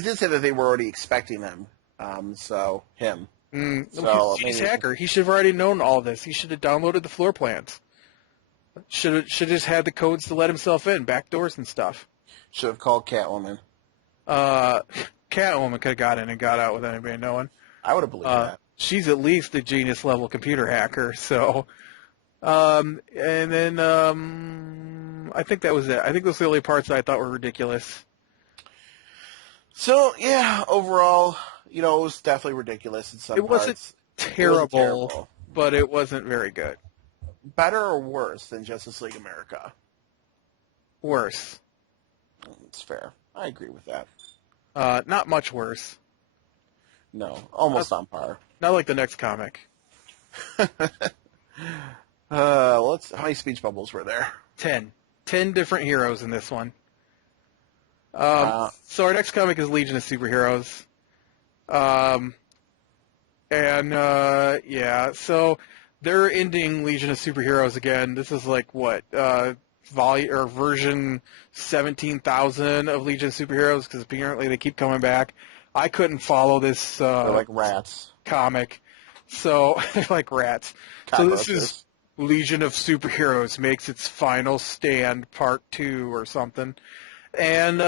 did say that they were already expecting him. Him. So, he's a genius hacker. He should have already known all this. He should have downloaded the floor plans. Should have just had the codes to let himself in, back doors and stuff. Should have called Catwoman. Catwoman could have got in and got out without anybody knowing. I would have believed that. She's at least a genius level computer hacker, so. And then I think that was it. I think those were the only parts that I thought were ridiculous. So, yeah, overall, it was definitely ridiculous in some parts. It wasn't terrible, but it wasn't very good. Better or worse than Justice League America? Worse. It's fair. I agree with that. Not much worse. No, almost on par. Not like the next comic. How many speech bubbles were there? 10. 10 different heroes in this one. So our next comic is Legion of Superheroes. So they're ending Legion of Superheroes again. This is like what, version 17,000 of Legion of Superheroes, because apparently they keep coming back. I couldn't follow this. They're like rats. Comic. So they're like rats. So this is Legion of Superheroes makes its final stand, part 2 or something. And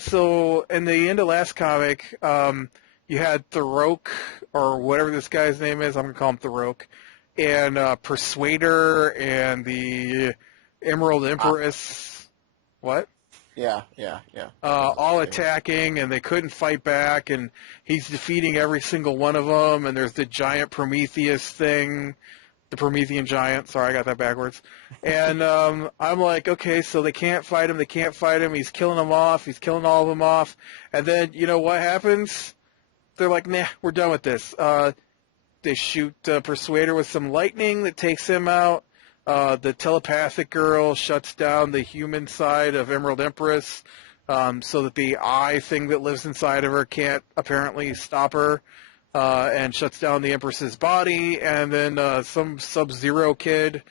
so in the end of last comic, you had Tharok, or whatever this guy's name is. I'm gonna call him Tharok, and Persuader and the Emerald Empress. What? Yeah. All attacking, and they couldn't fight back, and he's defeating every single one of them, and there's the giant Prometheus thing, the Promethean giant, sorry, I got that backwards, and I'm like, okay, so they can't fight him, he's killing them off, he's killing all of them off, and then, you know what happens? They're like, nah, we're done with this. They shoot Persuader with some lightning that takes him out. The telepathic girl shuts down the human side of Emerald Empress, so that the eye thing that lives inside of her can't apparently stop her, and shuts down the Empress's body. And then some Sub-Zero kid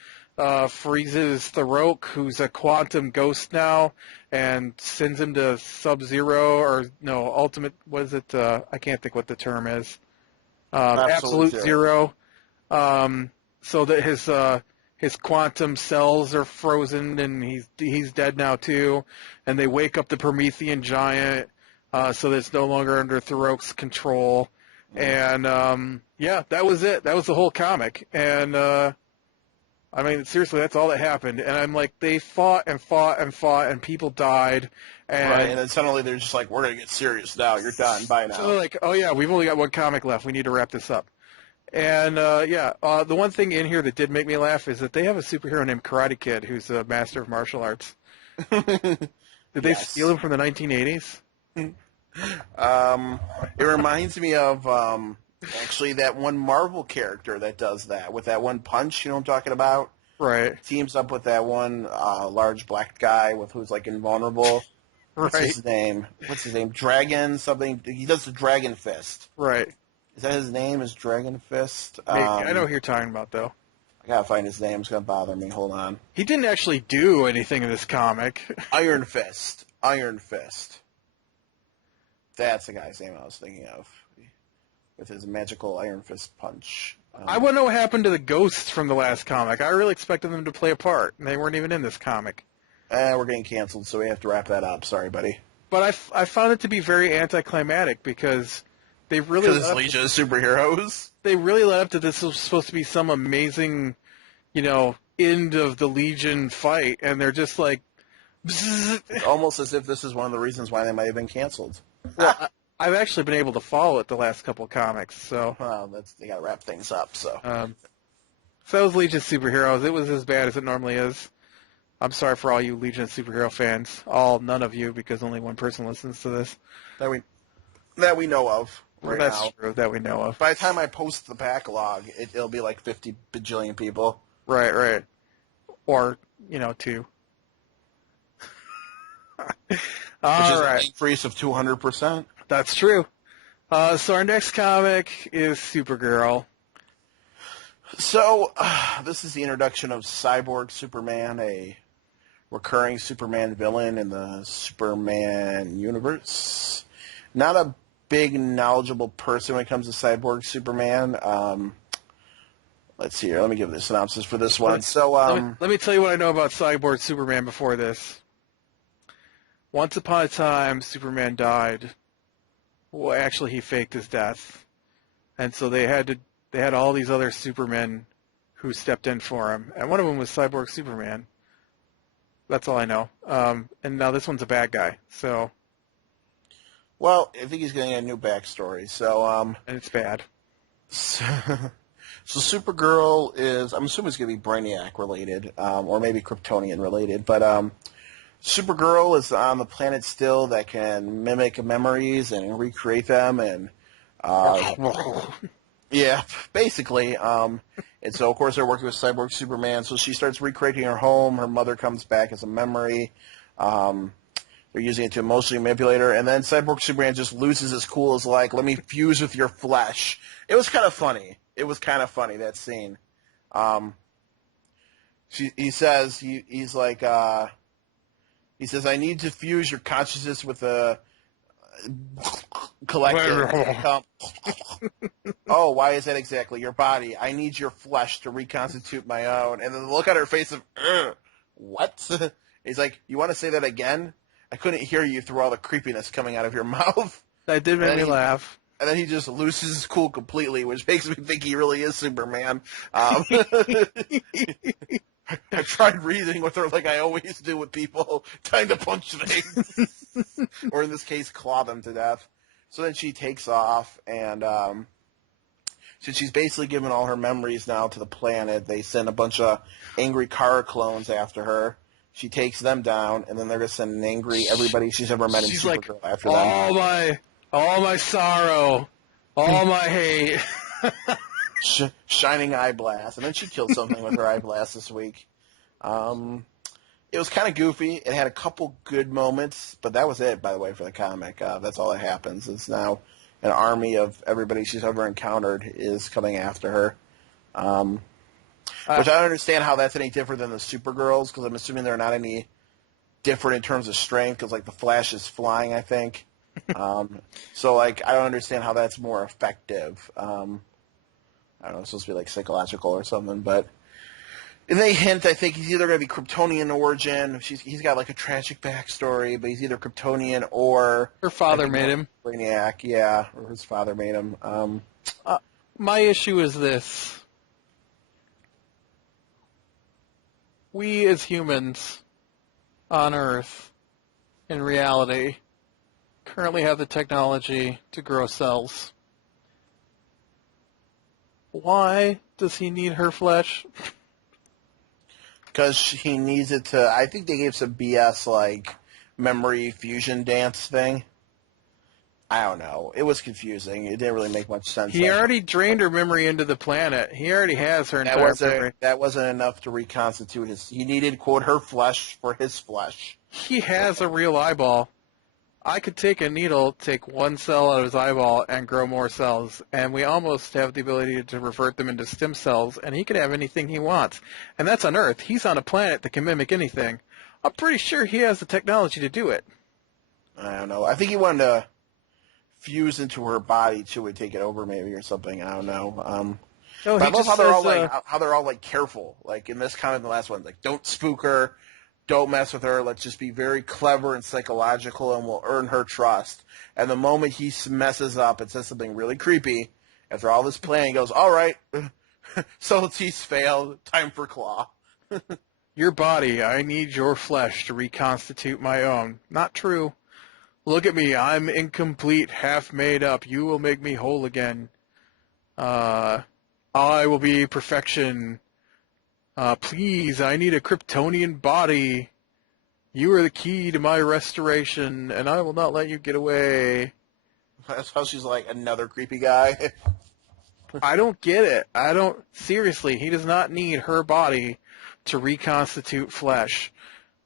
freezes Tharok, who's a quantum ghost now, and sends him to Sub-Zero, or no, Ultimate, what is it? I can't think what the term is. Absolute Zero. So that his quantum cells are frozen and he's dead now too, and they wake up the Promethean giant, so that it's no longer under Thorok's control. And that was it. That was the whole comic. And I mean, seriously, that's all that happened. And I'm like, they fought and fought and fought, and people died. And then suddenly they're just like, we're going to get serious now. You're done. Bye now. So they're like, oh, yeah, we've only got one comic left. We need to wrap this up. And, the one thing in here that did make me laugh is that they have a superhero named Karate Kid who's a master of martial arts. Did they steal him from the 1980s? It reminds me of actually that one Marvel character that does that with that one punch. You know what I'm talking about? Right. Teams up with that one large black guy who's like invulnerable. What's his name? Dragon something. He does the Dragon Fist. Right. Is that his name? Is Dragon Fist? I know who you're talking about, though. I gotta find his name. It's gonna bother me. Hold on. He didn't actually do anything in this comic. Iron Fist. That's the guy's name I was thinking of. With his magical Iron Fist punch. I want to know what happened to the ghosts from the last comic. I really expected them to play a part, and they weren't even in this comic. We're getting canceled, so we have to wrap that up. Sorry, buddy. But I found it to be very anticlimactic because they really... Because it's Legion of Superheroes? They really led up to this was supposed to be some amazing, end of the Legion fight, and they're just like... It's almost as if this is one of the reasons why they might have been canceled. Well, I've actually been able to follow it the last couple of comics, so... Well, they got to wrap things up, so... So that was Legion of Superheroes. It was as bad as it normally is. I'm sorry for all you Legion of Superhero fans. None of you, because only one person listens to this. That we know of right now. That's true, that we know of. By the time I post the backlog, it'll be like 50 bajillion people. Right. Or, 2. Which is an increase of 200%. That's true. So our next comic is Supergirl. So, this is the introduction of Cyborg Superman, a recurring Superman villain in the Superman universe. Not a big, knowledgeable person when it comes to Cyborg Superman. Let's see here. Let me give the synopsis for this one. Let me tell you what I know about Cyborg Superman before this. Once upon a time, Superman died. Well, actually, he faked his death. And so they had all these other Supermen who stepped in for him. And one of them was Cyborg Superman. That's all I know. And now this one's a bad guy. So. Well, I think he's getting a new backstory. So. And it's bad. So Supergirl is, I'm assuming it's going to be Brainiac related, or maybe Kryptonian related. But Supergirl is on the planet still that can mimic memories and recreate them. And yeah, basically. And so, of course, they're working with Cyborg Superman. So she starts recreating her home. Her mother comes back as a memory. They're using it to emotionally manipulate her. And then Cyborg Superman just loses his cool as like, let me fuse with your flesh. It was kind of funny. That scene. He says, he's like, he says, I need to fuse your consciousness with a collective. Oh, why is that exactly? Your body. I need your flesh to reconstitute my own. And then the look on her face of, what? He's like, you want to say that again? I couldn't hear you through all the creepiness coming out of your mouth. That did make me laugh. And then he just loses his cool completely, which makes me think he really is Superman. I tried reasoning with her like I always do with people, trying to punch things. Or in this case, claw them to death. So then she takes off, and since she's basically given all her memories now to the planet, they send a bunch of angry Kara clones after her. She takes them down, and then they're going to send an angry everybody she's ever met in Supergirl after them. All my sorrow, all my hate. Shining eye blast. And then she killed something with her eye blast this week. It was kind of goofy. It had a couple good moments, but that was it, by the way, for the comic. That's all that happens. It's now an army of everybody she's ever encountered is coming after her. Which I don't understand how that's any different than the Supergirls, because I'm assuming they're not any different in terms of strength, because, like, the Flash is flying, I think. So, like, I don't understand how that's more effective. I don't know, it's supposed to be, like, psychological or something, but And they hint, I think, he's either going to be Kryptonian origin. He's got like a tragic backstory, but he's either Kryptonian or Her father made him. Brainiac, yeah, or his father made him. My issue is this. We as humans on Earth, in reality, currently have the technology to grow cells. Why does he need her flesh? Because he needs it to. I think they gave some BS like memory fusion dance thing. I don't know. It was confusing. It didn't really make much sense. He already drained her memory into the planet. He already has her entire memory. That wasn't enough to reconstitute his. He needed, quote, her flesh for his flesh. He has a real eyeball. I could take a needle, take one cell out of his eyeball, and grow more cells, and we almost have the ability to revert them into stem cells, and he could have anything he wants. And that's on Earth. He's on a planet that can mimic anything. I'm pretty sure he has the technology to do it. I don't know. I think he wanted to fuse into her body too and take it over, maybe, or something. I don't know. But I love how they're all like careful. Like in this comic, and the last one, like don't spook her. Don't mess with her. Let's just be very clever and psychological, and we'll earn her trust. And the moment he messes up and says something really creepy, after all this planning, he goes, all right, subtleties failed. Time for Claw. Your body, I need your flesh to reconstitute my own. Not true. Look at me. I'm incomplete, half made up. You will make me whole again. I will be perfection. Please, I need a Kryptonian body. You are the key to my restoration, and I will not let you get away. That's how she's like another creepy guy. I don't get it. Seriously, he does not need her body to reconstitute flesh.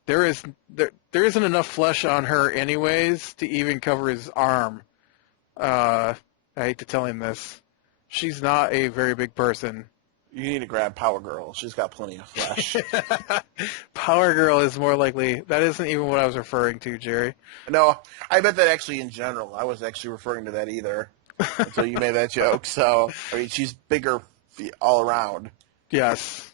There isn't enough flesh on her anyways to even cover his arm. I hate to tell him this. She's not a very big person. You need to grab Power Girl. She's got plenty of flesh. Power Girl is more likely. That isn't even what I was referring to, Jerry. No, I bet that actually in general. I wasn't actually referring to that either until you made that joke. So, I mean, she's bigger all around. Yes.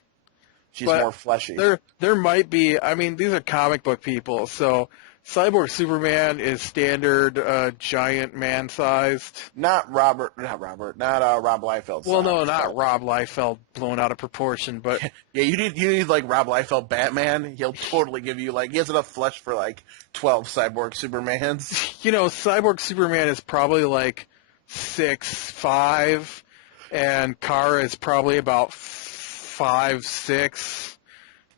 She's more fleshy. There might be. I mean, these are comic book people, so Cyborg Superman is standard giant man-sized. Not Rob Liefeld. Well, no, not Rob Liefeld blown out of proportion, but yeah, you need like Rob Liefeld Batman. He'll totally give you like he has enough flesh for like 12 Cyborg Supermans. You know, Cyborg Superman is probably like 6'5", and Kara is probably about 5'6".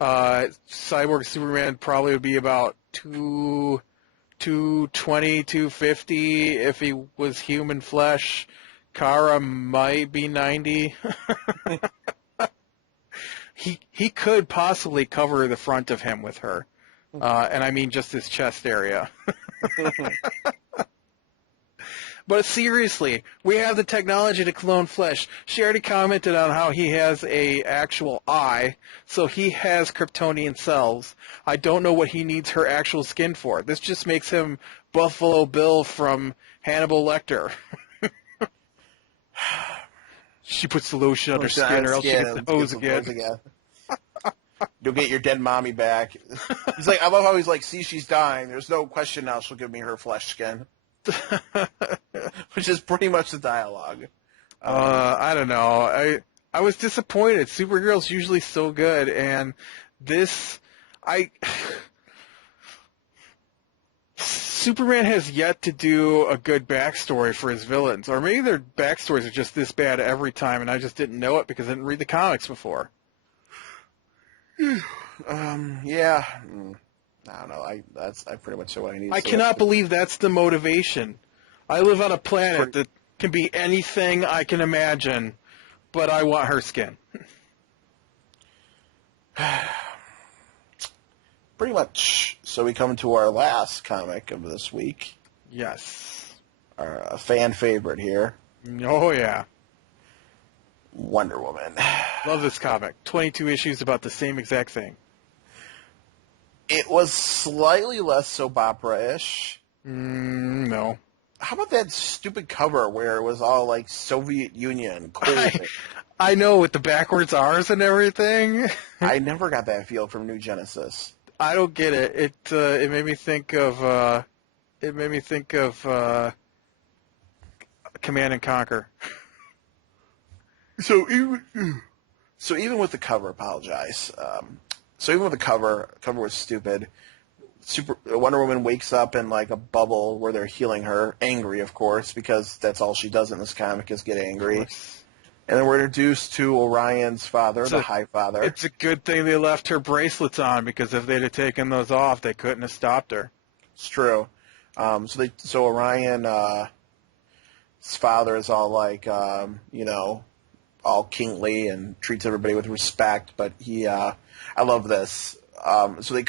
Cyborg Superman probably would be about 220, 250 if he was human flesh. Kara might be 90. He could possibly cover the front of him with her. And I mean just his chest area. But seriously, we have the technology to clone flesh. She already commented on how he has a actual eye, so he has Kryptonian cells. I don't know what he needs her actual skin for. This just makes him Buffalo Bill from Hannibal Lecter. She puts the lotion on her skin, or else she gets the hose again. You'll get your dead mommy back. He's like, I love how he's like, see, she's dying. There's no question now she'll give me her flesh skin. Which is pretty much the dialogue. I don't know. I was disappointed. Supergirl's usually so good, and Superman has yet to do a good backstory for his villains, or maybe their backstories are just this bad every time, and I just didn't know it because I didn't read the comics before. Yeah. I don't know. I pretty much know what I need. I cannot believe that's the motivation. I live on a planet that can be anything I can imagine, but I want her skin. Pretty much. So we come to our last comic of this week. Yes. Our fan favorite here. Oh, yeah. Wonder Woman. Love this comic. 22 issues about the same exact thing. It was slightly less soap opera-ish. No. How about that stupid cover where it was all like Soviet Union? Cool. I know, with the backwards R's and everything. I never got that feel from New Genesis. I don't get it. It made me think of Command and Conquer. So even with the cover, apologize. So even with the cover was stupid. Wonder Woman wakes up in like a bubble where they're healing her, angry of course, because that's all she does in this comic is get angry. And then we're introduced to Orion's father, the High Father. It's a good thing they left her bracelets on, because if they'd have taken those off, they couldn't have stopped her. It's true. So Orion's father is all like, all kingly and treats everybody with respect. But I love this. So he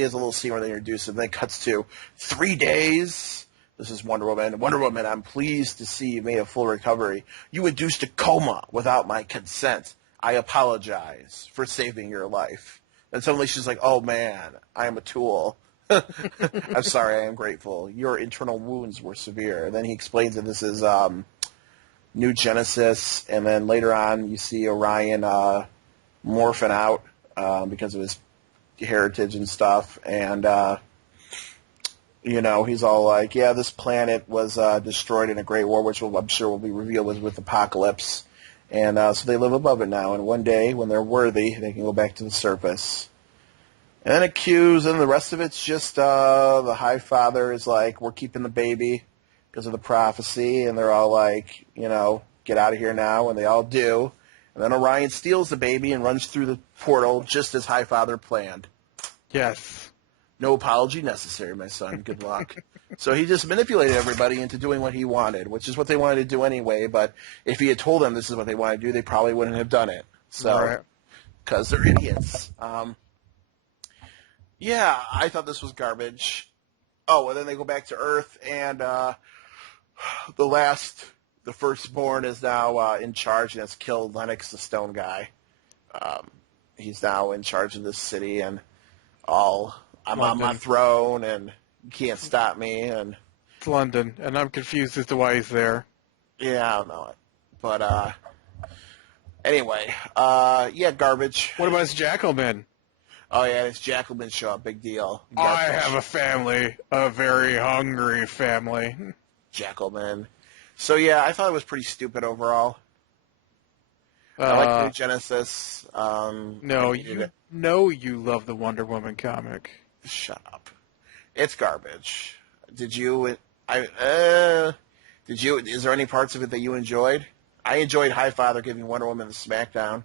has a little scene where they introduce him. Then it cuts to 3 days. This is Wonder Woman. Wonder Woman, I'm pleased to see you made a full recovery. You induced a coma without my consent. I apologize for saving your life. And suddenly she's like, oh, man, I am a tool. I'm sorry, I am grateful. Your internal wounds were severe. And then he explains that this is New Genesis. And then later on you see Orion morphing out because of his heritage and stuff. And he's all like, yeah, this planet was destroyed in a great war, which I'm sure will be revealed with Apocalypse. And so they live above it now. And one day, when they're worthy, they can go back to the surface. And then and the rest of it's just the High Father is like, we're keeping the baby because of the prophecy. And they're all like, get out of here now. And they all do. And then Orion steals the baby and runs through the portal just as High Father planned. Yes. No apology necessary, my son. Good luck. So he just manipulated everybody into doing what he wanted, which is what they wanted to do anyway. But if he had told them this is what they want to do, they probably wouldn't have done it. So, because they're idiots. Yeah, I thought this was garbage. Oh, and then they go back to Earth, and the firstborn is now in charge and has killed Lennox, the stone guy. He's now in charge of this city, and I'm on my throne, and you can't stop me. And it's London, and I'm confused as to why he's there. Yeah, I don't know it. But anyway, garbage. What about his Jackalman? Oh, yeah, it's Jackalman show up. Big deal. I have a family, a very hungry family. Jackalman. So, yeah, I thought it was pretty stupid overall. I like New Genesis. No, you love the Wonder Woman comic. Shut up. It's garbage. Is there any parts of it that you enjoyed? I enjoyed High Father giving Wonder Woman the smackdown.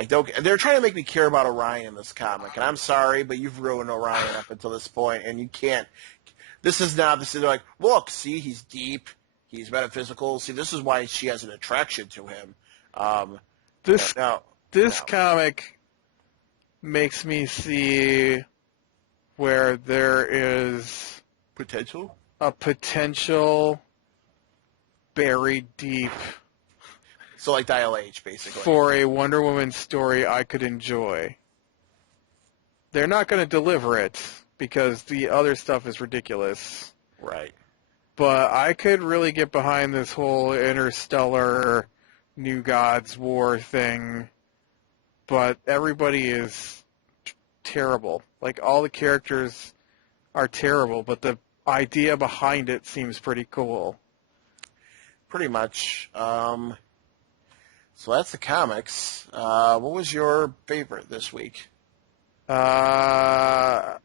They're trying to make me care about Orion in this comic, and I'm sorry, but you've ruined Orion up until this point, and you can't. This is like, look, see, he's deep, he's metaphysical. See, this is why she has an attraction to him. This comic makes me see where there is a potential buried deep. So like Dial H, basically. For a Wonder Woman story I could enjoy. They're not going to deliver it because the other stuff is ridiculous. Right. But I could really get behind this whole interstellar New Gods War thing. But everybody is terrible. Like, all the characters are terrible, but the idea behind it seems pretty cool. Pretty much. So that's the comics. What was your favorite this week? I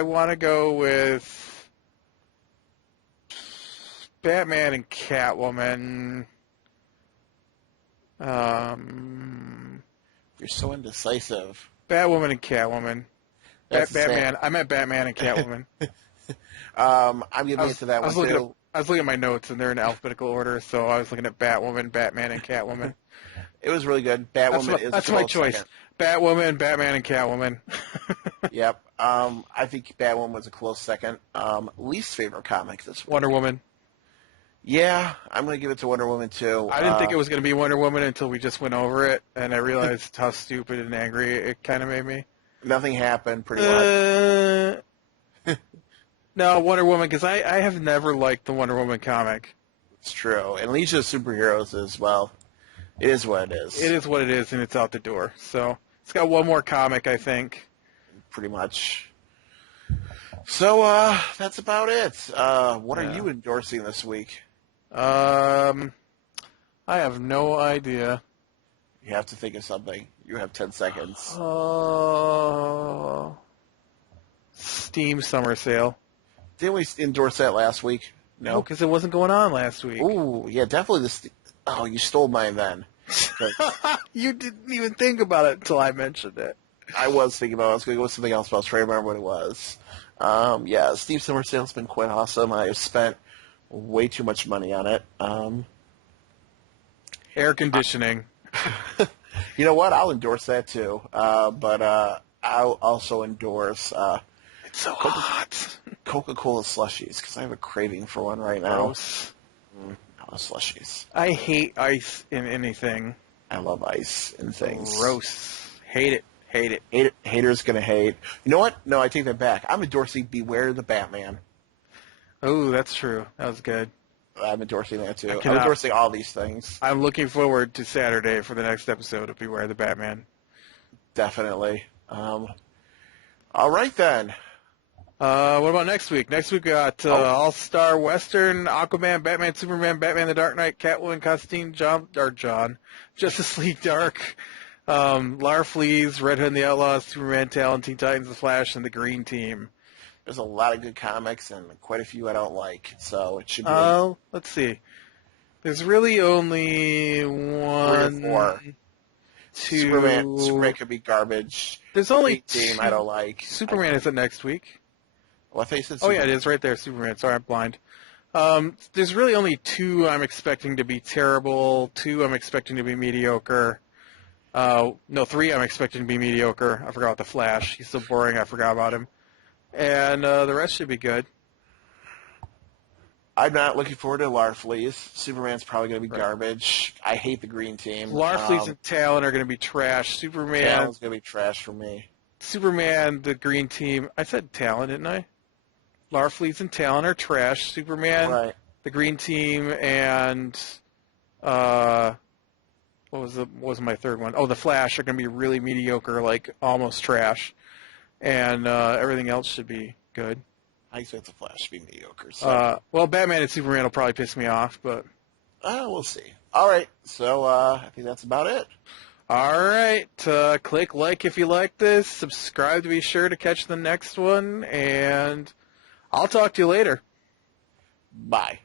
want to go with Batman and Catwoman. You're so indecisive. Batwoman and Catwoman. Batman. I meant Batman and Catwoman. I'm giving it to that one too. I was looking at my notes, and they're in alphabetical order, so I was looking at Batwoman, Batman, and Catwoman. It was really good. Batwoman that's my choice. Second. Batwoman, Batman, and Catwoman. Yep. I think Batwoman was a close second. Least favorite comic this week. Wonder Woman. Yeah, I'm going to give it to Wonder Woman, too. I didn't think it was going to be Wonder Woman until we just went over it, and I realized how stupid and angry it kind of made me. Nothing happened, pretty much. No, Wonder Woman, because I have never liked the Wonder Woman comic. It's true. And Legion of Superheroes as well. It is what it is. It is what it is, and it's out the door. So it's got one more comic, I think. Pretty much. So that's about it. What are you endorsing this week? I have no idea. You have to think of something. You have 10 seconds. Steam Summer Sale. Didn't we endorse that last week? No, because it wasn't going on last week. Ooh, yeah, definitely this. Oh, you stole mine then. You didn't even think about it until I mentioned it. I was thinking about it. I was going to go with something else, but I was trying to remember what it was. Yeah, Steam Summer Sale has been quite awesome. I have spent way too much money on it. Air conditioning. You know what? I'll endorse that too. But I'll also endorse It's so hot. Coca-Cola slushies because I have a craving for one right now. Gross. Slushies. I hate ice in anything. I love ice and things. Gross. Hate it. Hate it. Haters gonna hate. You know what? No, I take that back. I'm endorsing Beware the Batman. Oh, that's true. That was good. I'm endorsing that too. I'm endorsing all these things. I'm looking forward to Saturday for the next episode of Beware the Batman. Definitely. All right then. What about next week? Next week we got All-Star Western, Aquaman, Batman, Superman, Batman the Dark Knight, Catwoman, Constantine, John, Justice League Dark, Larfleeze, Red Hood and the Outlaws, Superman, Talon, Teen Titans, The Flash, and the Green Team. There's a lot of good comics and quite a few I don't like, so it should be. Let's see. There's really only one, 3 or 4. two. Superman could be garbage. There's only Team I don't like. Superman isn't next week. Well, I thought you said Oh Superman. yeah, it is right there. Superman. Sorry, I'm blind. There's really only 2 I'm expecting to be terrible. 2 I'm expecting to be mediocre. No, 3 I'm expecting to be mediocre. I forgot about the Flash. He's so boring. I forgot about him. And the rest should be good. I'm not looking forward to Larfleeze. Superman's probably going to be garbage. I hate the Green Team. Larfleeze and Talon are going to be trash. Superman. Talon's going to be trash for me. Superman, the Green Team. I said Talon, didn't I? Larfleeze and Talon are trash. Superman, Right. the Green Team, and what was my third one? Oh, the Flash are going to be really mediocre, like almost trash, and everything else should be good. I expect the Flash to be mediocre. So. Well, Batman and Superman will probably piss me off, but We'll see. All right, so I think that's about it. all right. Click like if you like this. Subscribe to be sure to catch the next one, and I'll talk to you later. Bye.